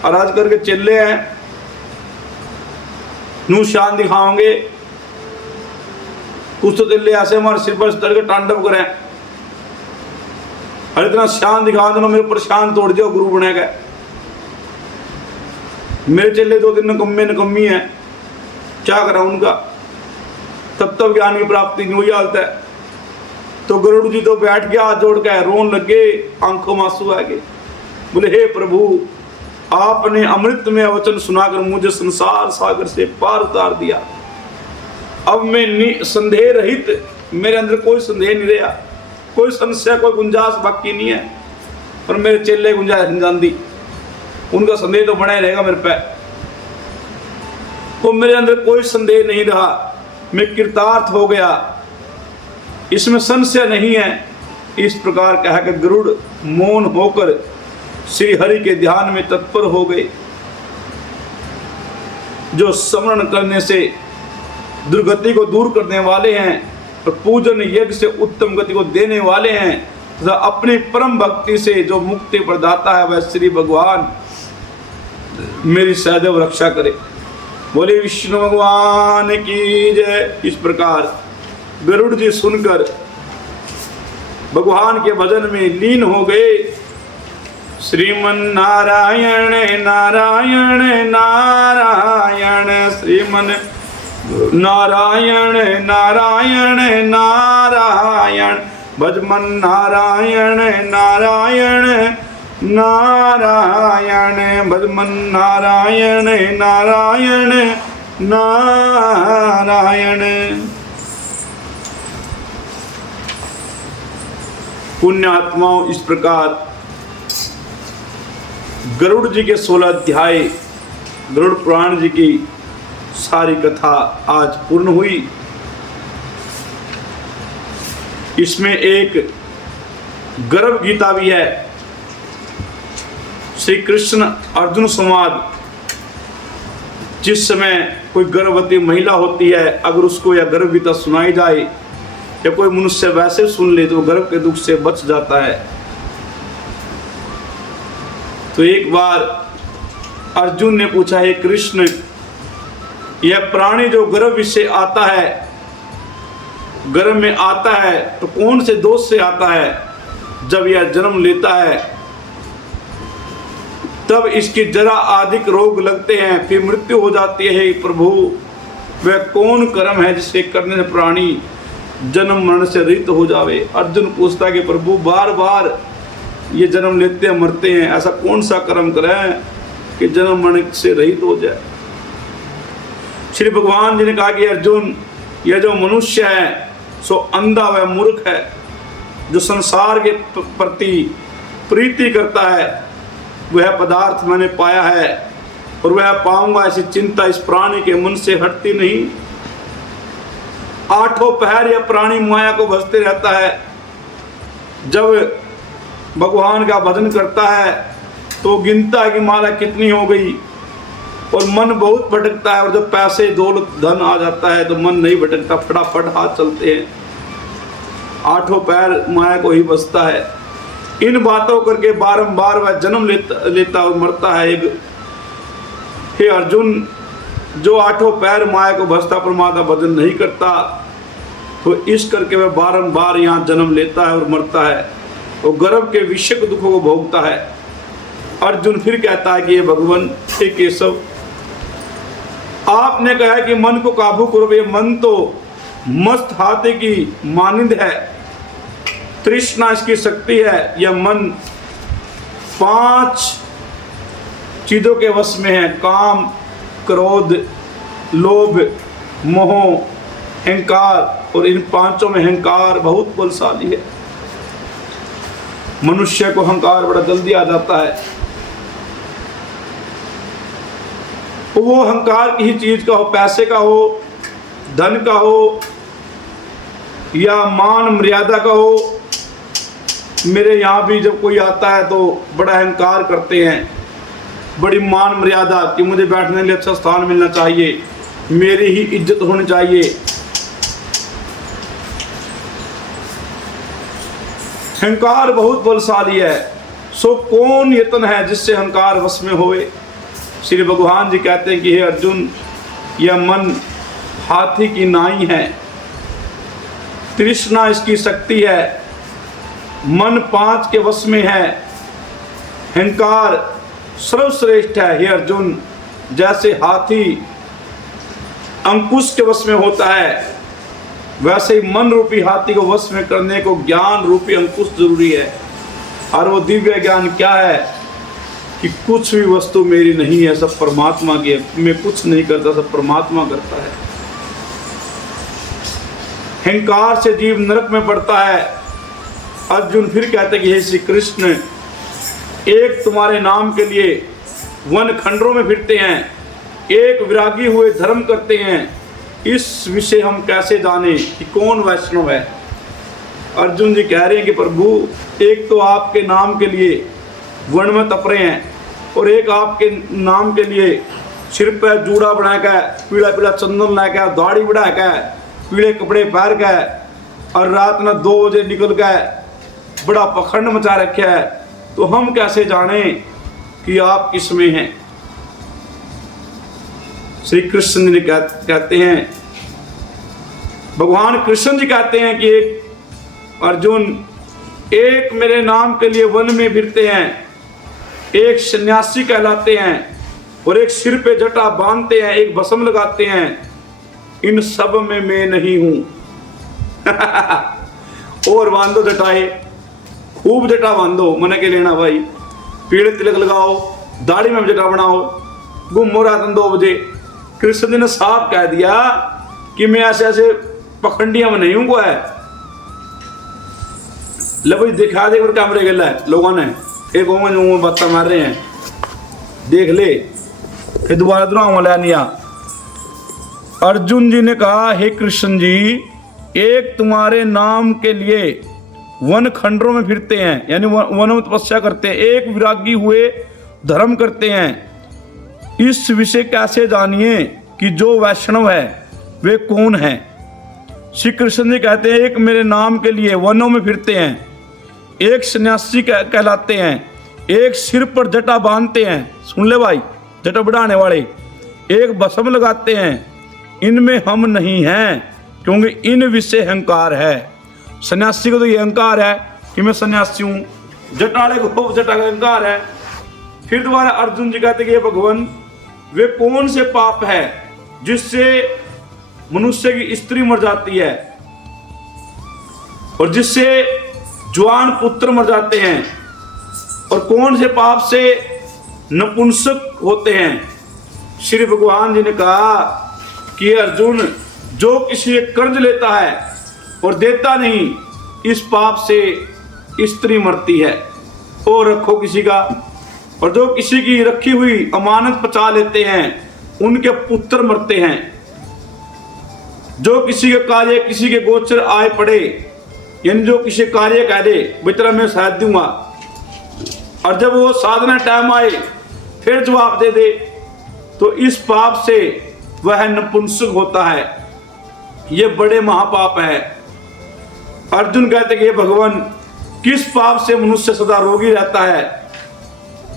और आज करके चले हैं, नू शान दिखाओगे। कुछ तो दिल्ली ऐसे हमारे सिर पर चढ़ के तांडव करें, और इतना शान दिखा दो, मेरे ऊपर शान तोड़ दिया, गुरु बने गए। मेरे चेले 2-3 नकम्मी है, क्या करा उनका, तब ज्ञान की प्राप्ति नहीं हुई हालत है। तो गरुड़ जी तो बैठ गया, हाथ जोड़ के रोन लगे, आंखों में आंसू आ गए। बोले हे प्रभु, आपने अमृत में वचन सुनाकर मुझे संसार सागर से पार उतार दिया। अब मैं संदेह रहित, मेरे अंदर कोई संदेह नहीं रहा, कोई संशय, कोई गुंजाइश बाकी नहीं है। और मेरे चेले गुंजाइश नहीं जानती, उनका संदेह तो बना ही रहेगा मेरे पे। तो मेरे अंदर कोई संदेह नहीं रहा, मैं कृतार्थ हो गया, इसमें संशय नहीं है। इस प्रकार कहा कि गरुड़ मौन होकर श्री हरि के ध्यान में तत्पर हो गए। जो स्मरण करने से दुर्गति को दूर करने वाले हैं और पूजन यज्ञ से उत्तम गति को देने वाले हैं, तथा अपनी परम भक्ति से जो मुक्ति प्रदाता है, वह श्री भगवान मेरी सदैव रक्षा करे। बोले विष्णु भगवान की जय। इस प्रकार गरुड़ जी सुनकर भगवान के भजन में लीन हो गए। श्रीमन नारायण नारायण नारायण, श्रीमन नारायण नारायण नारायण, भजमन नारायण नारायण नारायण, भजमन नारायण नारायण नारायण। पुण्यात्माओं, इस प्रकार गरुड़ जी के 16 अध्याय गरुड़ पुराण जी की सारी कथा आज पूर्ण हुई। इसमें एक गर्भ गीता भी है। श्री कृष्ण अर्जुन संवाद, जिस समय कोई गर्भवती महिला होती है, अगर उसको यह गर्भ गीता सुनाई जाए या कोई मनुष्य वैसे सुन ले तो गर्भ के दुख से बच जाता है। तो एक बार अर्जुन ने पूछा, हे कृष्ण, यह प्राणी जो गर्भ से आता है, गर्भ में आता है, तो कौन से दोष से आता है? जब यह जन्म लेता है तब इसकी जरा अधिक रोग लगते हैं, फिर मृत्यु हो जाती है। प्रभु, वह कौन कर्म है जिसे करने से प्राणी जन्म मरण से रहित हो जावे? अर्जुन पूछता कि प्रभु, बार बार ये जन्म लेते हैं, मरते हैं, ऐसा कौन सा कर्म करें कि जन्म मरण से रहित हो जाए? श्री भगवान जी ने कहा कि अर्जुन, यह जो मनुष्य है सो अंधा व मूर्ख है, जो संसार के प्रति प्रीति करता है, वह पदार्थ मैंने पाया है और वह पाऊंगा, ऐसी चिंता इस प्राणी के मन से हटती नहीं। 8 पहर यह प्राणी माया को भजते रहता है। जब भगवान का भजन करता है तो गिनता है कि माला कितनी हो गई, और मन बहुत भटकता है। और जब पैसे दौलत धन आ जाता है तो मन नहीं भटकता, फटाफट हाथ चलते हैं। 8 पैर माया को ही बसता है। इन बातों करके बारंबार वह जन्म लेता और मरता है। हे अर्जुन, जो 8 पैर माया को बसता परमात्मा भजन नहीं करता, तो इस करके वह बारंबार यहाँ जन्म लेता है और मरता है, और गर्भ के विषय दुखों को भोगता है। अर्जुन फिर कहता है कि ये भगवान, हे केशव, आपने कहा कि मन को काबू करो। ये मन तो मस्त हाथी की मानिंद है, तृष्णा इसकी शक्ति है। यह मन 5 चीजों के वश में है, काम, क्रोध, लोभ, मोह, अहंकार। और इन 5 में अहंकार बहुत बलशाली है। मनुष्य को अहंकार बड़ा जल्दी आ जाता है। वो अहंकार की ही चीज का हो, पैसे का हो, धन का हो, या मान मर्यादा का हो। मेरे यहाँ भी जब कोई आता है तो बड़ा अहंकार करते हैं, बड़ी मान मर्यादा कि मुझे बैठने के लिए अच्छा स्थान मिलना चाहिए, मेरी ही इज्जत होनी चाहिए। अहंकार बहुत बलशाली है। सो कौन यतन है जिससे अहंकार वश में होए? श्री भगवान जी कहते हैं कि हे अर्जुन, यह मन हाथी की नाई है, तृष्णा इसकी शक्ति है, मन 5 के वश में है, अहंकार सर्वश्रेष्ठ है। हे अर्जुन, जैसे हाथी अंकुश के वश में होता है, वैसे ही मन रूपी हाथी को वश में करने को ज्ञान रूपी अंकुश जरूरी है। और वो दिव्य ज्ञान क्या है कि कुछ भी वस्तु मेरी नहीं है, सब परमात्मा की है। मैं कुछ नहीं करता, सब परमात्मा करता है। अहंकार से जीव नरक में पड़ता है। अर्जुन फिर कहते कि हे श्री कृष्ण, एक तुम्हारे नाम के लिए वन खंडरों में फिरते हैं, एक विरागी हुए धर्म करते हैं, इस विषय हम कैसे जाने कि कौन वैष्णव है। अर्जुन जी कह रहे हैं कि प्रभु, एक तो आपके नाम के लिए वन में तप रहे हैं, और एक आपके नाम के लिए सिर पर जूड़ा बना के, पीला पीला चंदन ला के, दाढ़ी बढ़ा के, पीले कपड़े पहन के, और रात में 2 बजे निकल के बड़ा पखंड मचा रखा है। तो हम कैसे जाने कि आप किस में हैं। श्री कृष्ण जी कहते हैं, भगवान कृष्ण जी कहते हैं कि एक अर्जुन, एक मेरे नाम के लिए वन में फिरते हैं, एक सन्यासी कहलाते हैं, और एक सिर पे जटा बांधते हैं, एक भस्म लगाते हैं। इन सब में मैं नहीं हूं। और बांधो जटाए, खूब जटा बांधो, मन के लेना भाई, पीले तिलक लगाओ, दाढ़ी में जटा बनाओ, घूमो रात 2 बजे। कृष्ण जी ने साफ कह दिया कि मैं ऐसे ऐसे पखंडिया में नहीं हूं। को है ले भाई, दिखा दे कैमरे गला है लोगों ने, एक बातें मार रहे हैं, देख ले, फिर दोबारा दुआ। अर्जुन जी ने कहा, हे कृष्ण जी, एक तुम्हारे नाम के लिए वन खंडरों में फिरते हैं, यानी वन में तपस्या करते हैं, एक विरागी हुए धर्म करते हैं। इस विषय कैसे जानिए कि जो वैष्णव है वे कौन है। श्री कृष्ण जी कहते हैं, एक मेरे नाम के लिए वनों में फिरते हैं, एक सन्यासी कहलाते हैं, एक सिर पर जटा बांधते हैं, सुन ले भाई, जटा बढ़ाने वाले, एक भस्म लगाते हैं। इनमें हम नहीं हैं, क्योंकि इन विषय अहंकार है। सन्यासी को तो ये अहंकार है कि मैं सन्यासी हूँ, जटाड़े को जटा का अहंकार है। फिर दोबारा अर्जुन जी कहते कि भगवान, वे कौन से पाप है जिससे मनुष्य की स्त्री मर जाती है, और जिससे जवान पुत्र मर जाते हैं, और कौन से पाप से नपुंसक होते हैं। श्री भगवान जी ने कहा कि अर्जुन, जो किसी से कर्ज लेता है और देता नहीं, इस पाप से स्त्री मरती है, और रखो किसी का, और जो किसी की रखी हुई अमानत पचा लेते हैं, उनके पुत्र मरते हैं। जो किसी के कार्य किसी के गोचर आए पड़े, यानी जो किसी कार्य कह दे बेतरा मैं शायद दूंगा, और जब वो साधना टाइम आए फिर जवाब दे दे, तो इस पाप से वह नपुंसक होता है। ये बड़े महापाप है। अर्जुन कहते कि भगवान, किस पाप से मनुष्य सदा रोगी रहता है,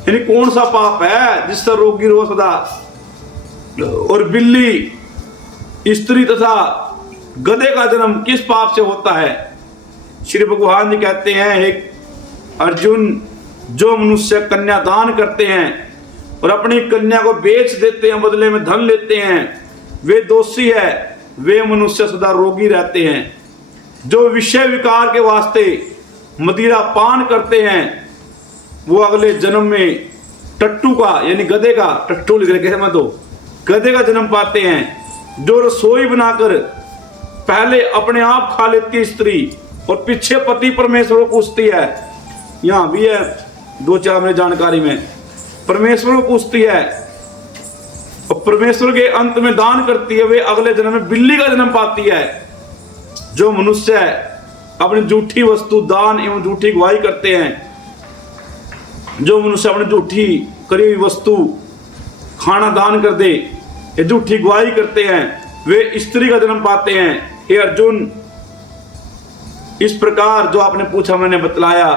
यानी कौन सा पाप है जिससे रोगी रो सदा। और बिल्ली, स्त्री तथा गधे का जन्म किस पाप से होता है। श्री भगवान जी कहते हैं, हे अर्जुन, जो मनुष्य कन्यादान करते हैं और अपनी कन्या को बेच देते हैं, बदले में धन लेते हैं, वे दोषी है। वे मनुष्य सदा रोगी रहते हैं। जो विषय विकार के वास्ते मदिरा पान करते हैं, वो अगले जन्म में टट्टू का, यानी गधे का, टट्टू लिख रखे मैं तो, गधे का जन्म पाते हैं। जो रसोई बनाकर पहले अपने आप खा लेती है स्त्री, और पीछे पति परमेश्वर को पूछती है, यहाँ भी है 2-4 मेरी जानकारी में, परमेश्वर को पूछती है, और परमेश्वर के अंत में दान करती है, वे अगले जन्म में बिल्ली का जन्म पाती है। जो मनुष्य अपनी झूठी वस्तु दान एवं झूठी गवाही करते हैं, जो मनुष्य अपनी झूठी करी हुई वस्तु खाना दान कर दे, ये झूठी गवाही करते हैं, वे स्त्री का जन्म पाते हैं। हे अर्जुन, इस प्रकार जो आपने पूछा मैंने बतलाया।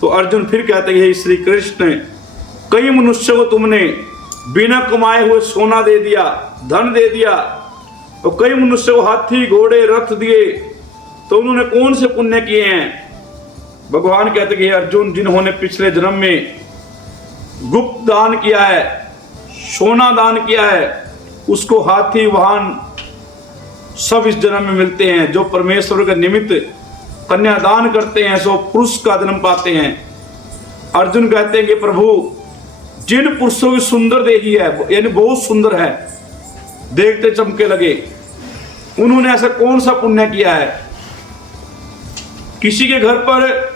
तो अर्जुन फिर कहते हैं, हे श्री कृष्ण, कई मनुष्यों को तुमने बिना कमाए हुए सोना दे दिया, धन दे दिया, और कई मनुष्यों को हाथी घोड़े रथ दिए, तो उन्होंने कौन से पुण्य किए हैं? भगवान कहते कि अर्जुन, जिन्होंने पिछले जन्म में गुप्त दान किया है, सोना दान किया है, उसको हाथी वाहन सब इस जन्म में मिलते हैं। जो परमेश्वर के निमित्त कन्यादान करते हैं सो पुरुष का जन्म पाते हैं। अर्जुन कहते हैं कि प्रभु, जिन पुरुषों की सुंदर देही है, यानी बहुत सुंदर है, देखते चमके लगे, उन्होंने ऐसा कौन सा पुण्य किया है? किसी के घर पर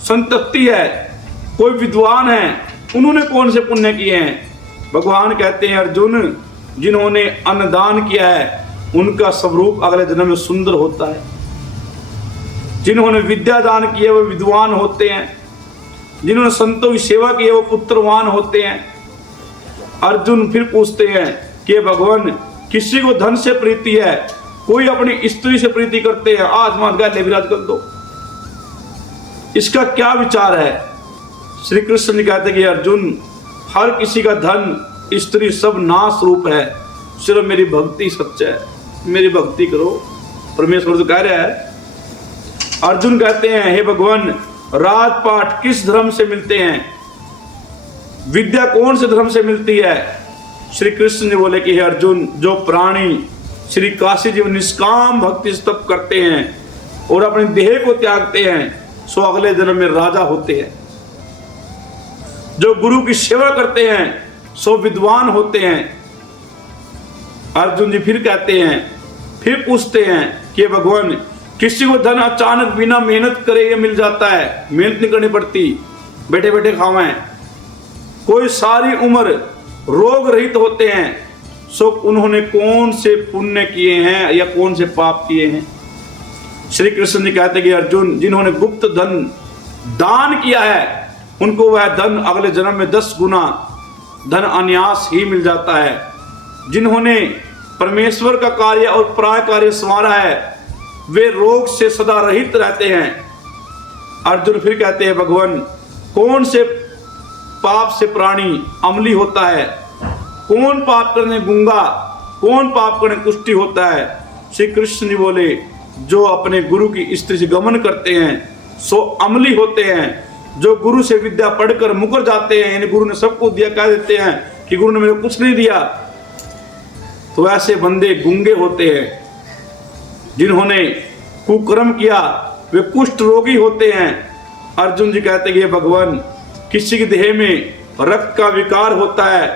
संतति है, कोई विद्वान है, उन्होंने कौन से पुण्य किए हैं? भगवान कहते हैं अर्जुन, जिन्होंने अन्नदान किया है उनका स्वरूप अगले जन्म में सुंदर होता है। जिन्होंने विद्या दान किया वो विद्वान होते हैं। जिन्होंने संतों की सेवा की है वो पुत्रवान होते हैं। अर्जुन फिर पूछते हैं कि भगवान, किसी को धन से प्रीति है, कोई अपनी स्त्री से प्रीति करते हैं, आसमान गाले विराज कर दो, इसका क्या विचार है? श्री कृष्ण ने कहते कि अर्जुन, हर किसी का धन, स्त्री सब नाश रूप है, सिर्फ मेरी भक्ति सच्चा है, मेरी भक्ति करो। परमेश्वर तो कह रहा है। अर्जुन कहते हैं, हे भगवान, राजपाट किस धर्म से मिलते हैं? विद्या कौन से धर्म से मिलती है? श्री कृष्ण ने बोले कि हे अर्जुन, जो प्राणी श्री काशी जी निष्काम भक्ति से तप करते हैं और अपने देह को त्यागते हैं, सो अगले जन्म में राजा होते हैं। जो गुरु की सेवा करते हैं सो विद्वान होते हैं। अर्जुन जी फिर कहते हैं, फिर पूछते हैं कि भगवान, किसी को धन अचानक बिना मेहनत करे ये मिल जाता है, मेहनत नहीं करनी पड़ती, बैठे बैठे खावें। कोई सारी उम्र रोग रहित होते हैं, सो उन्होंने कौन से पुण्य किए हैं या कौन से पाप किए हैं? श्री कृष्ण जी कहते कि अर्जुन, जिन्होंने गुप्त धन दान किया है उनको वह धन अगले जन्म में 10 गुना धन अनायास ही मिल जाता है। जिन्होंने परमेश्वर का कार्य और पराय कार्य संवारा है वे रोग से सदा रहित रहते हैं। अर्जुन फिर कहते हैं, भगवान, कौन से पाप से प्राणी अमली होता है? कौन पाप करने गूंगा, कौन पाप करने कुष्ठी होता है? श्री कृष्ण जी बोले, जो अपने गुरु की स्त्री से गमन करते हैं सो अमली होते हैं। जो गुरु से विद्या पढ़कर मुकर जाते हैं, यानी गुरु ने सबको दिया, कह देते हैं कि गुरु ने मेरे को कुछ नहीं दिया, तो ऐसे बंदे गूंगे होते हैं। जिन्होंने कुकर्म किया वे कुष्ठ रोगी होते हैं। अर्जुन जी कहते हैं, भगवान, किसी के देह में रक्त का विकार होता है,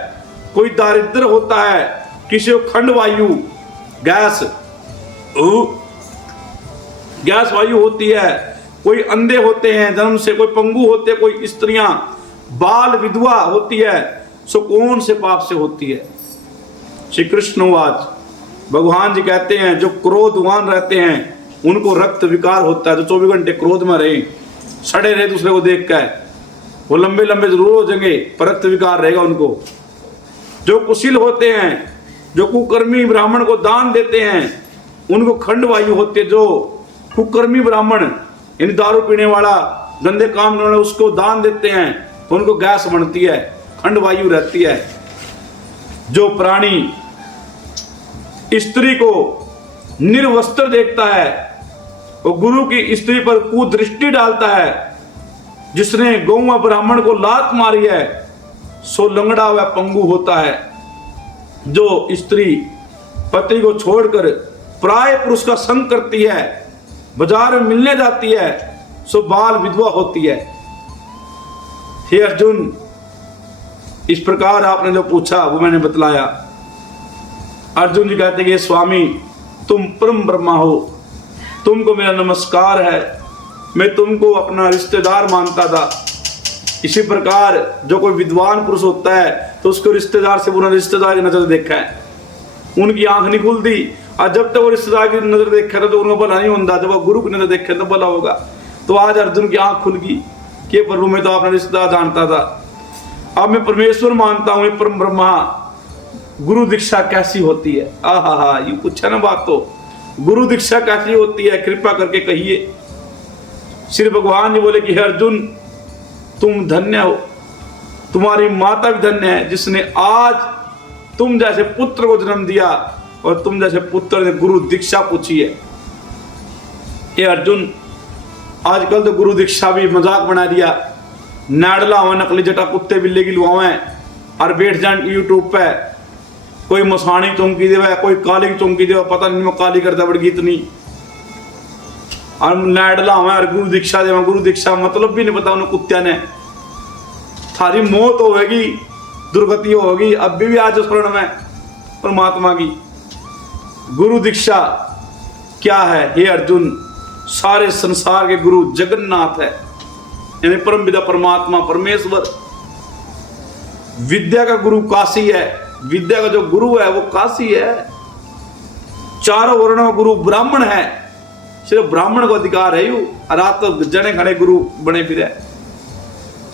कोई दारिद्र होता है, किसी को खंड वायु, गैस वायु होती है, कोई अंधे होते हैं जन्म से, कोई पंगु होते हैं, कोई स्त्रियां बाल विधवा होती है, सो कौन से पाप से होती है? श्री कृष्णवाच, भगवान जी कहते हैं, जो क्रोधवान रहते हैं उनको रक्त विकार होता है। जो 24 घंटे क्रोध में रहे, सड़े रहे दूसरे को देख कर, वो लंबे लंबे जरूर हो जाएंगे पर रक्त विकार रहेगा उनको। जो कुशील होते हैं, जो कुकर्मी ब्राह्मण को दान देते हैं, उनको खंड वायु होती है। जो कुकर्मी ब्राह्मण यानी दारू पीने वाला, गंदे काम करने वाला, उसको दान देते हैं तो उनको गैस बनती है, खंड वायु रहती है। जो प्राणी स्त्री को निर्वस्त्र देखता है, वो गुरु की स्त्री पर कुदृष्टि डालता है, जिसने गौ ब्राह्मण को लात मारी है सो लंगड़ा व पंगु होता है। जो स्त्री पति को छोड़कर प्राय पुरुष का संग करती है, बाजार में मिलने जाती है, सो बाल विधवा होती है। हे अर्जुन, इस प्रकार आपने जो पूछा वो मैंने बतलाया। अर्जुन जी कहते हैं, स्वामी, तुम परम ब्रह्मा हो, तुमको मेरा नमस्कार है, मैं तुमको अपना रिश्तेदार मानता था। इसी प्रकार जो कोई विद्वान पुरुष होता है तो उसको रिश्तेदार से बुरा रिश्तेदार की नजर देखा है, उनकी आंख नहीं खुलती, और जब तक वो रिश्तेदार की नजर देखा था तो उनको भला नहीं होता, जब वो गुरु की नजर देखे तो भला होगा। तो आज अर्जुन की आंख खुल गई कि प्रभु, मैं तो अपना रिश्तेदार जानता था, अब मैं परमेश्वर मानता हूं, परम ब्रह्मा। गुरु दीक्षा कैसी होती है? आहा, ये पूछा ना बात, तो गुरु दीक्षा कैसी होती है, कृपा करके कहिए। श्री भगवान जी बोले कि हे अर्जुन, तुम धन्य हो, तुम्हारी माता भी धन्य है जिसने आज तुम जैसे पुत्र को जन्म दिया और तुम जैसे पुत्र ने गुरु दीक्षा पूछी है। ये अर्जुन, आजकल तो गुरु दीक्षा भी मजाक बना दिया। नाडला हुआ नकली जटा कुत्ते बिल्ले की लुआवे और बैठ जाए यूट्यूब पे, कोई मसानी चौंकी देवे, कोई काली की चौंकी देवे, पता नहीं मैं काली करता बड़गी इतनी, और नाडला हुआ और गुरु दीक्षा देवा। गुरु दीक्षा मतलब भी नहीं पता उन्हें कुत्तिया ने। थारी मौत होगी, दुर्गति होगी, अब भी आज स्मरण में परमात्मा की। गुरु दीक्षा क्या है? हे अर्जुन, सारे संसार के गुरु जगन्नाथ है, यानी परम पिता परमात्मा परमेश्वर। विद्या का गुरु काशी है, विद्या का जो गुरु है वो काशी है। चारों वर्णों का गुरु ब्राह्मण है, सिर्फ ब्राह्मण को अधिकार है। यू रात तो जने खड़े गुरु बने फिरे।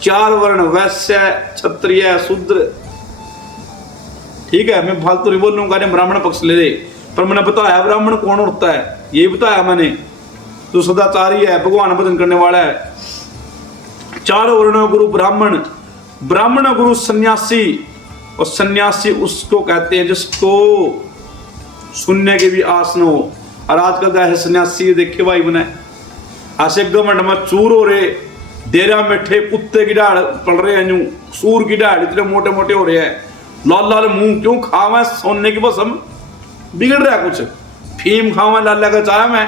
चार वर्ण, वैश्य, क्षत्रिय, शूद्र। ठीक है, मैं फालतू नहीं बोल लूंगा, ब्राह्मण पक्ष ले ले, पर मैंने बताया ब्राह्मण कौन होता है, ये बताया मैंने। तो सदाचारी है, भगवान भजन करने वाला है। चारों वर्णों गुरु ब्राह्मण, ब्राह्मण गुरु सन्यासी, और सन्यासी उसको कहते हैं जिसको सुनने की भी आस न हो। और आजकल का है सन्यासी देखे भाई बने ऐसे गमंड में चूर हो रहे, डेरा बैठे कुत्ते की डाढ़ पड़ रहे हैं, यूं सूर की डाढ़ इतने मोटे मोटे हो रहे हैं, लाल लाल मुंह क्यों खावा, सोने की बस हम बिगड़ रहा कुछ। फीम खावा लाल लगा चाहे मैं,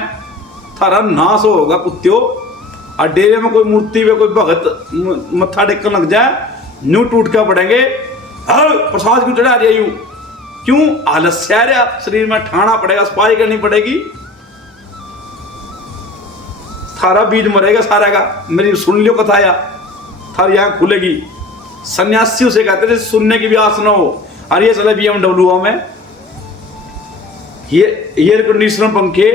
थारा नाश होगा कुत्तियों। और डेरे में कोई मूर्ति में कोई भगत मत्था टेकन लग जाए, न्यू टूट के पड़ेंगे। हर प्रसाद क्यों चढ़ा रही, क्यों आलस्य आ रहा, शरीर में ठाना पड़ेगा, सफाई करनी पड़ेगी, थारा बीज मरेगा सारा का। मेरी सुन लियो कथा, या थारी आंख खुलेगी। सन्यासी उसे कहते थे सुनने की भी आस न हो। और ये चले BMW में ये एयर कंडीशनर, पंखे,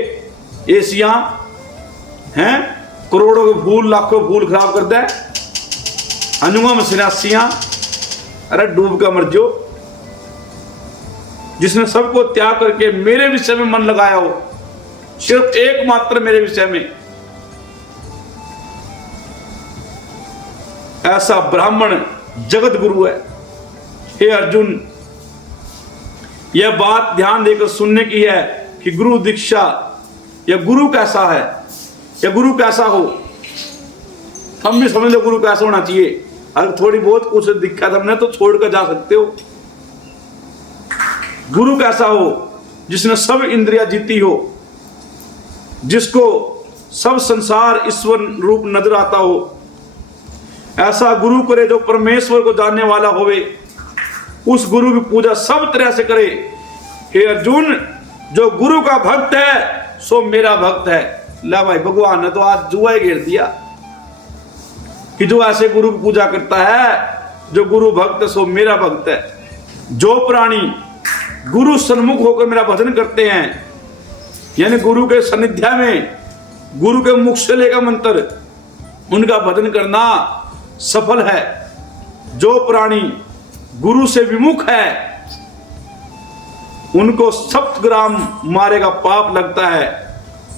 एसियां हैं, करोड़ों के फूल, लाखों फूल खराब कर दे। अनुमा में सन्यासियां, अरे डूब का मर जो। जिसने सबको त्याग करके मेरे विषय में मन लगाया हो, सिर्फ एकमात्र मेरे विषय में, ऐसा ब्राह्मण जगत गुरु है। हे अर्जुन, यह बात ध्यान देकर सुनने की है कि गुरु दीक्षा, यह गुरु कैसा है, यह गुरु कैसा हो। हम भी समझ लो गुरु कैसा होना चाहिए। अगर थोड़ी बहुत कुछ दिक्कत हमने तो छोड़ कर जा सकते हो। गुरु कैसा हो? जिसने सब इंद्रिया जीती हो, जिसको सब संसार ईश्वर रूप नजर आता हो। ऐसा गुरु करे जो परमेश्वर को जानने वाला होवे, उस गुरु की पूजा सब तरह से करे। हे अर्जुन, जो गुरु का भक्त है सो मेरा भक्त है। ला भाई, भगवान ने तो आज जुआ ही घेर दिया कि जो ऐसे गुरु की पूजा करता है, जो गुरु भक्त है सो मेरा भक्त है। जो प्राणी गुरु सन्मुख होकर मेरा भजन करते हैं, यानी गुरु के सानिध्य में, गुरु के मुख से लेकर मंत्र, उनका भजन करना सफल है। जो प्राणी गुरु से विमुख है, उनको 7 ग्राम मारे का पाप लगता है।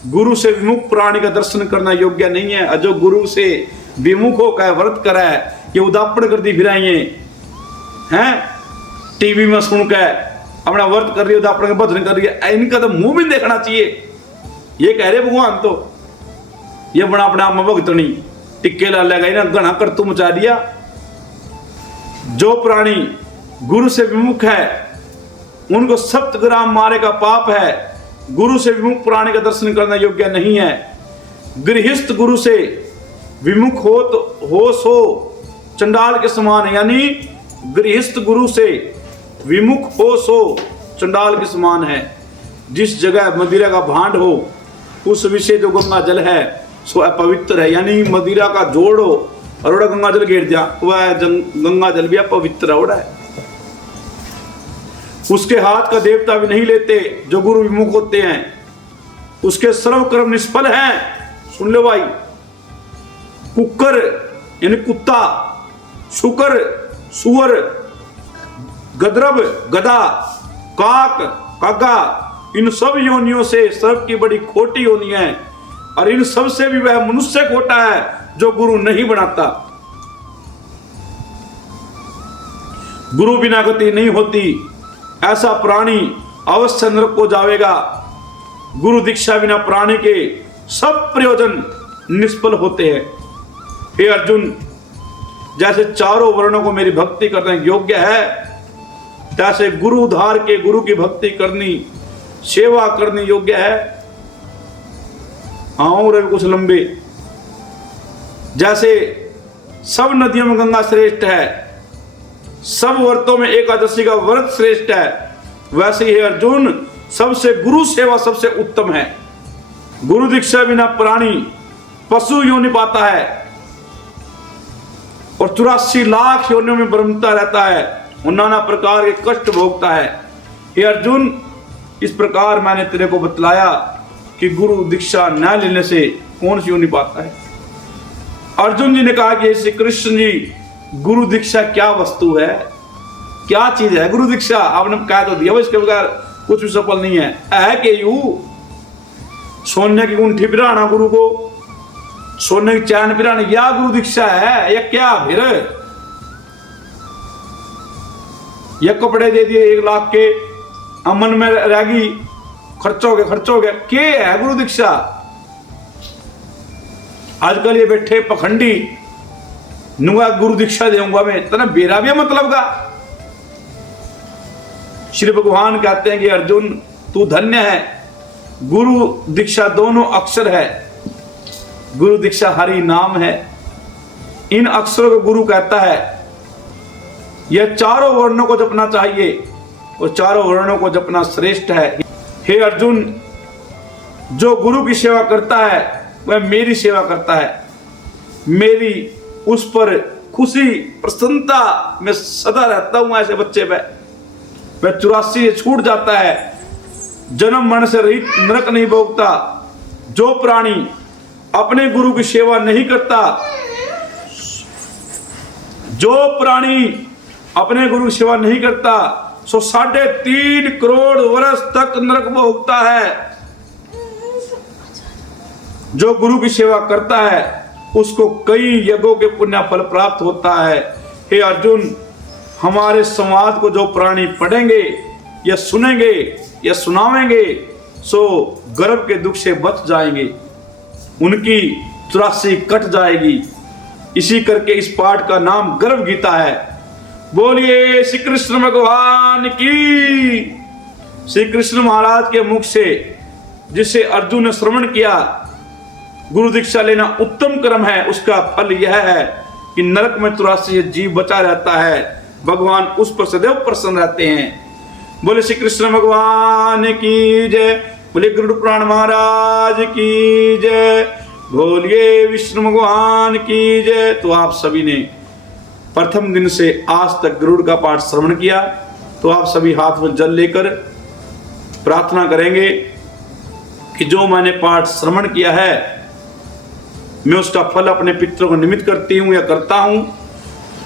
गुरु से विमुख प्राणी का दर्शन करना योग्य नहीं है। और जो गुरु से विमुख होकर व्रत करे, ये उदापन कर दी फिराइए हैं, टीवी में सुन के अपना व्रत कर रही है, उदापन का भजन कर रही है, इनका तो मुंह भी देखना चाहिए। ये कह रहे भगवान तो ये बना अपने आप में भगतनी टिक्के ला लेगा, इन्हें गणा कर तू मचा दिया। जो प्राणी गुरु से विमुख है, उनको 7 ग्राम मारे का पाप है। गुरु से विमुख प्राणी का दर्शन करना योग्य नहीं है। गृहस्थ गुरु से विमुख हो सो चंडाल के समान है, यानी गृहस्थ गुरु से विमुख हो सो चंडाल के समान है। जिस जगह मदिरा का भांड हो, उस विषय जो गंगा जल है सो अपवित्र है। यानी मदिरा का जोड़ हो और गंगा जल घेर दिया, वह गंगा जल भी अपवित्र है। उसके हाथ का देवता भी नहीं लेते जो गुरु विमुख होते हैं। उसके सर्व कर्म निष्फल हैं। सुन लो भाई, कुकर यानी कुत्ता, शुकर, सुअर, गदरब, गधा, काक, कागा, इन सब योनियों से सर्प की बड़ी खोटी होनी है। और इन सब से भी वह मनुष्य खोटा है जो गुरु नहीं बनाता। गुरु बिना गति नहीं होती। ऐसा प्राणी अवश्य नरक को जाएगा। गुरु दीक्षा बिना प्राणी के सब प्रयोजन निष्फल होते हैं। हे अर्जुन, जैसे चारों वर्णों को मेरी भक्ति करने योग्य है, तैसे गुरु उद्धार के गुरु की भक्ति करनी, सेवा करनी योग्य है। आओ रे कुछ लंबे। जैसे सब नदियों में गंगा श्रेष्ठ है, सब व्रतों में एकादशी का व्रत श्रेष्ठ है, वैसे ही अर्जुन सबसे गुरु सेवा सबसे उत्तम है। गुरु दीक्षा बिना प्राणी पशु योनि पाता है और 84 लाख योनियों में भ्रमता रहता है और नाना प्रकार के कष्ट भोगता है। हे अर्जुन, इस प्रकार मैंने तेरे को बतलाया कि गुरु दीक्षा न लेने से कौन सी योनि पाता है। अर्जुन जी ने कहा कि श्री कृष्ण जी, गुरु दीक्षा क्या वस्तु है, क्या चीज है गुरु दीक्षा? आपने कहा तो दिया, इसके बगैर कुछ भी सफल नहीं है कि यू सोने की अंगूठी पिराना गुरु को, सोने की चैन पिराना, या गुरु दीक्षा है या क्या? फिर ये कपड़े दे दिए 1 लाख के, अमन में रहेगी, खर्च हो गया, क्या है गुरु दीक्षा? आजकल ये बैठे पखंडी नुआ गुरु दीक्षा देऊंगा मैं, तना बेरा भी मतलब का। श्री भगवान कहते हैं कि अर्जुन तू धन्य है, गुरु दीक्षा दोनों अक्षर है। गुरु दीक्षा हरि नाम है, इन अक्षरों को गुरु कहता है। यह चारों वर्णों को जपना चाहिए और चारों वर्णों को जपना श्रेष्ठ है। हे अर्जुन, जो गुरु की सेवा करता है वह मेरी सेवा करता है। मेरी उस पर खुशी प्रसन्नता में सदा रहता हूं। ऐसे बच्चे पे वह 84 से छूट जाता है, जन्म मरण से रहित नरक नहीं भोगता। जो प्राणी अपने गुरु की सेवा नहीं करता, जो प्राणी अपने गुरु की सेवा नहीं करता, सो 3.5 करोड़ वर्ष तक नरक भोगता है। जो गुरु की सेवा करता है उसको कई यज्ञों के पुण्य फल प्राप्त होता है। हे अर्जुन, हमारे संवाद को जो प्राणी पढ़ेंगे या सुनेंगे या सुनावेंगे, सो गर्भ के दुख से बच जाएंगे, उनकी 84 कट जाएगी। इसी करके इस पाठ का नाम गर्भ गीता है। बोलिए श्री कृष्ण भगवान की। श्री कृष्ण महाराज के मुख से जिसे अर्जुन ने श्रवण किया, गुरु दीक्षा लेना उत्तम कर्म है, उसका फल यह है कि नरक में 84 जीव बचा रहता है। भगवान उस पर सदैव प्रसन्न रहते हैं। बोले श्री कृष्ण भगवान की जय, बोले गरुड़ पुराण महाराज की जय, बोलिए विष्णु भगवान की जय। तो आप सभी ने प्रथम दिन से आज तक गरुड़ का पाठ श्रवण किया, तो आप सभी हाथ में जल लेकर प्रार्थना करेंगे कि जो मैंने पाठ श्रवण किया है मैं उसका फल अपने पितरों को निमित्त करती हूँ या करता हूँ।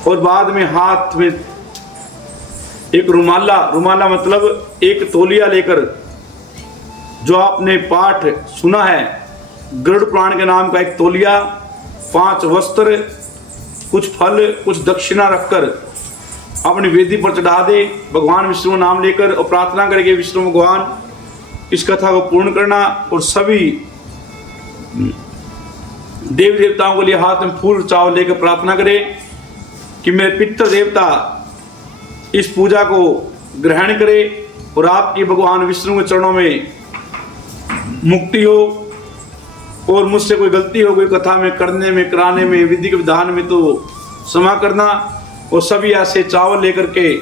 और बाद में हाथ में एक रुमाला मतलब एक तौलिया लेकर जो आपने पाठ सुना है, गरुड़ पुराण के नाम का एक तौलिया, 5 वस्त्र, कुछ फल, कुछ दक्षिणा रखकर अपनी वेदी पर चढ़ा दे, भगवान विष्णु नाम लेकर, और प्रार्थना करेंगे विष्णु भगवान इस कथा को पूर्ण करना। और सभी देवी देवताओं के लिए हाथ में फूल चावल लेकर प्रार्थना करें कि मेरे पितृ देवता इस पूजा को ग्रहण करे और आपकी भगवान विष्णु के चरणों में मुक्ति हो। और मुझसे कोई गलती हो गई कथा में, करने में, कराने में, विधि के विधान में, तो क्षमा करना। और सभी ऐसे चावल लेकर के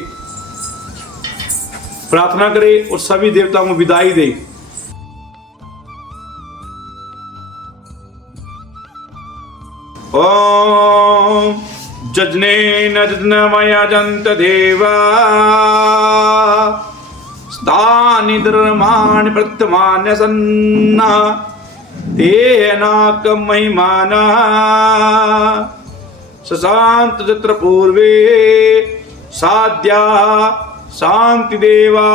प्रार्थना करे और सभी देवताओं को विदाई दे। ओम जजने नजनमया जंत देवा स्थानि धर्माणि प्रत्यमान्य सन्ना तेनाक महिमाना सशांत जत्र पूर्वे साध्या शांति देवा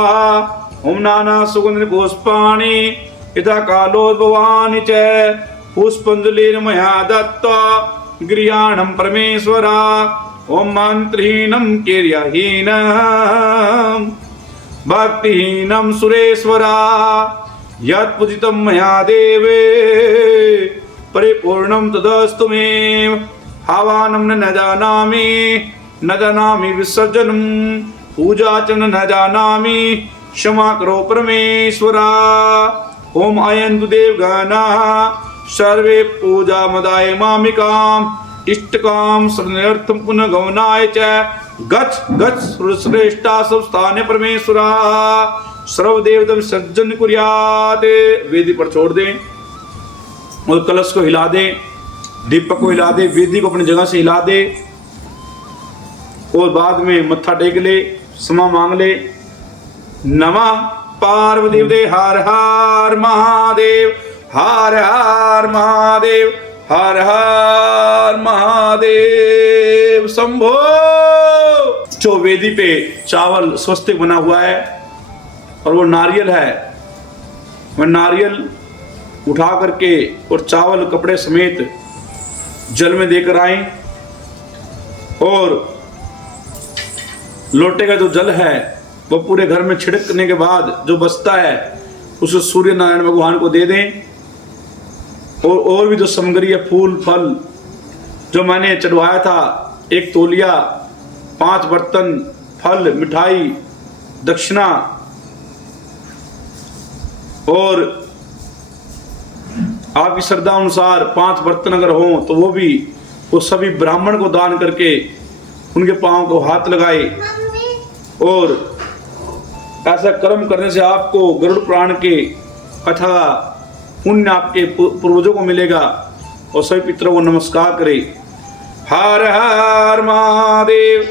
ओम नाना सुगंध पुष्पाणि यथा कालोद्भवानि च पुष्पंजलिर् मया दत्त्वा गृहाणं परमेश्वरा ओम मंत्रहीनं क्रियाहीनं भक्तिहीनं सुरेश्वरा यत् पूजितं मया देवे परिपूर्णं तदस्तु मे। आवाहनं न जानामि विसर्जनं, पूजार्चन न जानामि, क्षमा करो परमेश्वरा। ओम आयन्तु देवगणाः सर्वे पूजा मदाय मामिकाम् इष्टकाम शरणार्थं पुनः गमनाय च गच्छ गच्छ श्रेष्ठा संस्थाने परमेश्वरा। सर्वदेवता विसर्जन कुर्यात्। वेदी पर छोड़ दें और कलश को हिला दें, दीपक को हिला दे, वेदी को अपनी जगह से हिला दे और बाद में मत्था टेक ले, क्षमा मांग ले। नमः पार्वती देव हर हर महादेव, हर हर महादेव, हर हर महादेव शंभो। जो वेदी पे चावल स्वस्तिक बना हुआ है और वो नारियल है, वह नारियल उठा करके और चावल कपड़े समेत जल में देकर आए और लोटे का जो जल है वो पूरे घर में छिड़कने के बाद जो बचता है उसे सूर्य नारायण भगवान को दे दें। और भी जो सामग्री है, फूल फल जो मैंने चढ़वाया था, 1 तौलिया, 5 बर्तन, फल, मिठाई, दक्षिणा और आपकी श्रद्धा अनुसार 5 बर्तन अगर हों तो वो सभी ब्राह्मण को दान करके उनके पांव को हाथ लगाए। और ऐसा कर्म करने से आपको गरुड़ पुराण के कथा पुण्य आपके पूर्वजों को मिलेगा। और सभी पितरों को नमस्कार करें। हर हर महादेव।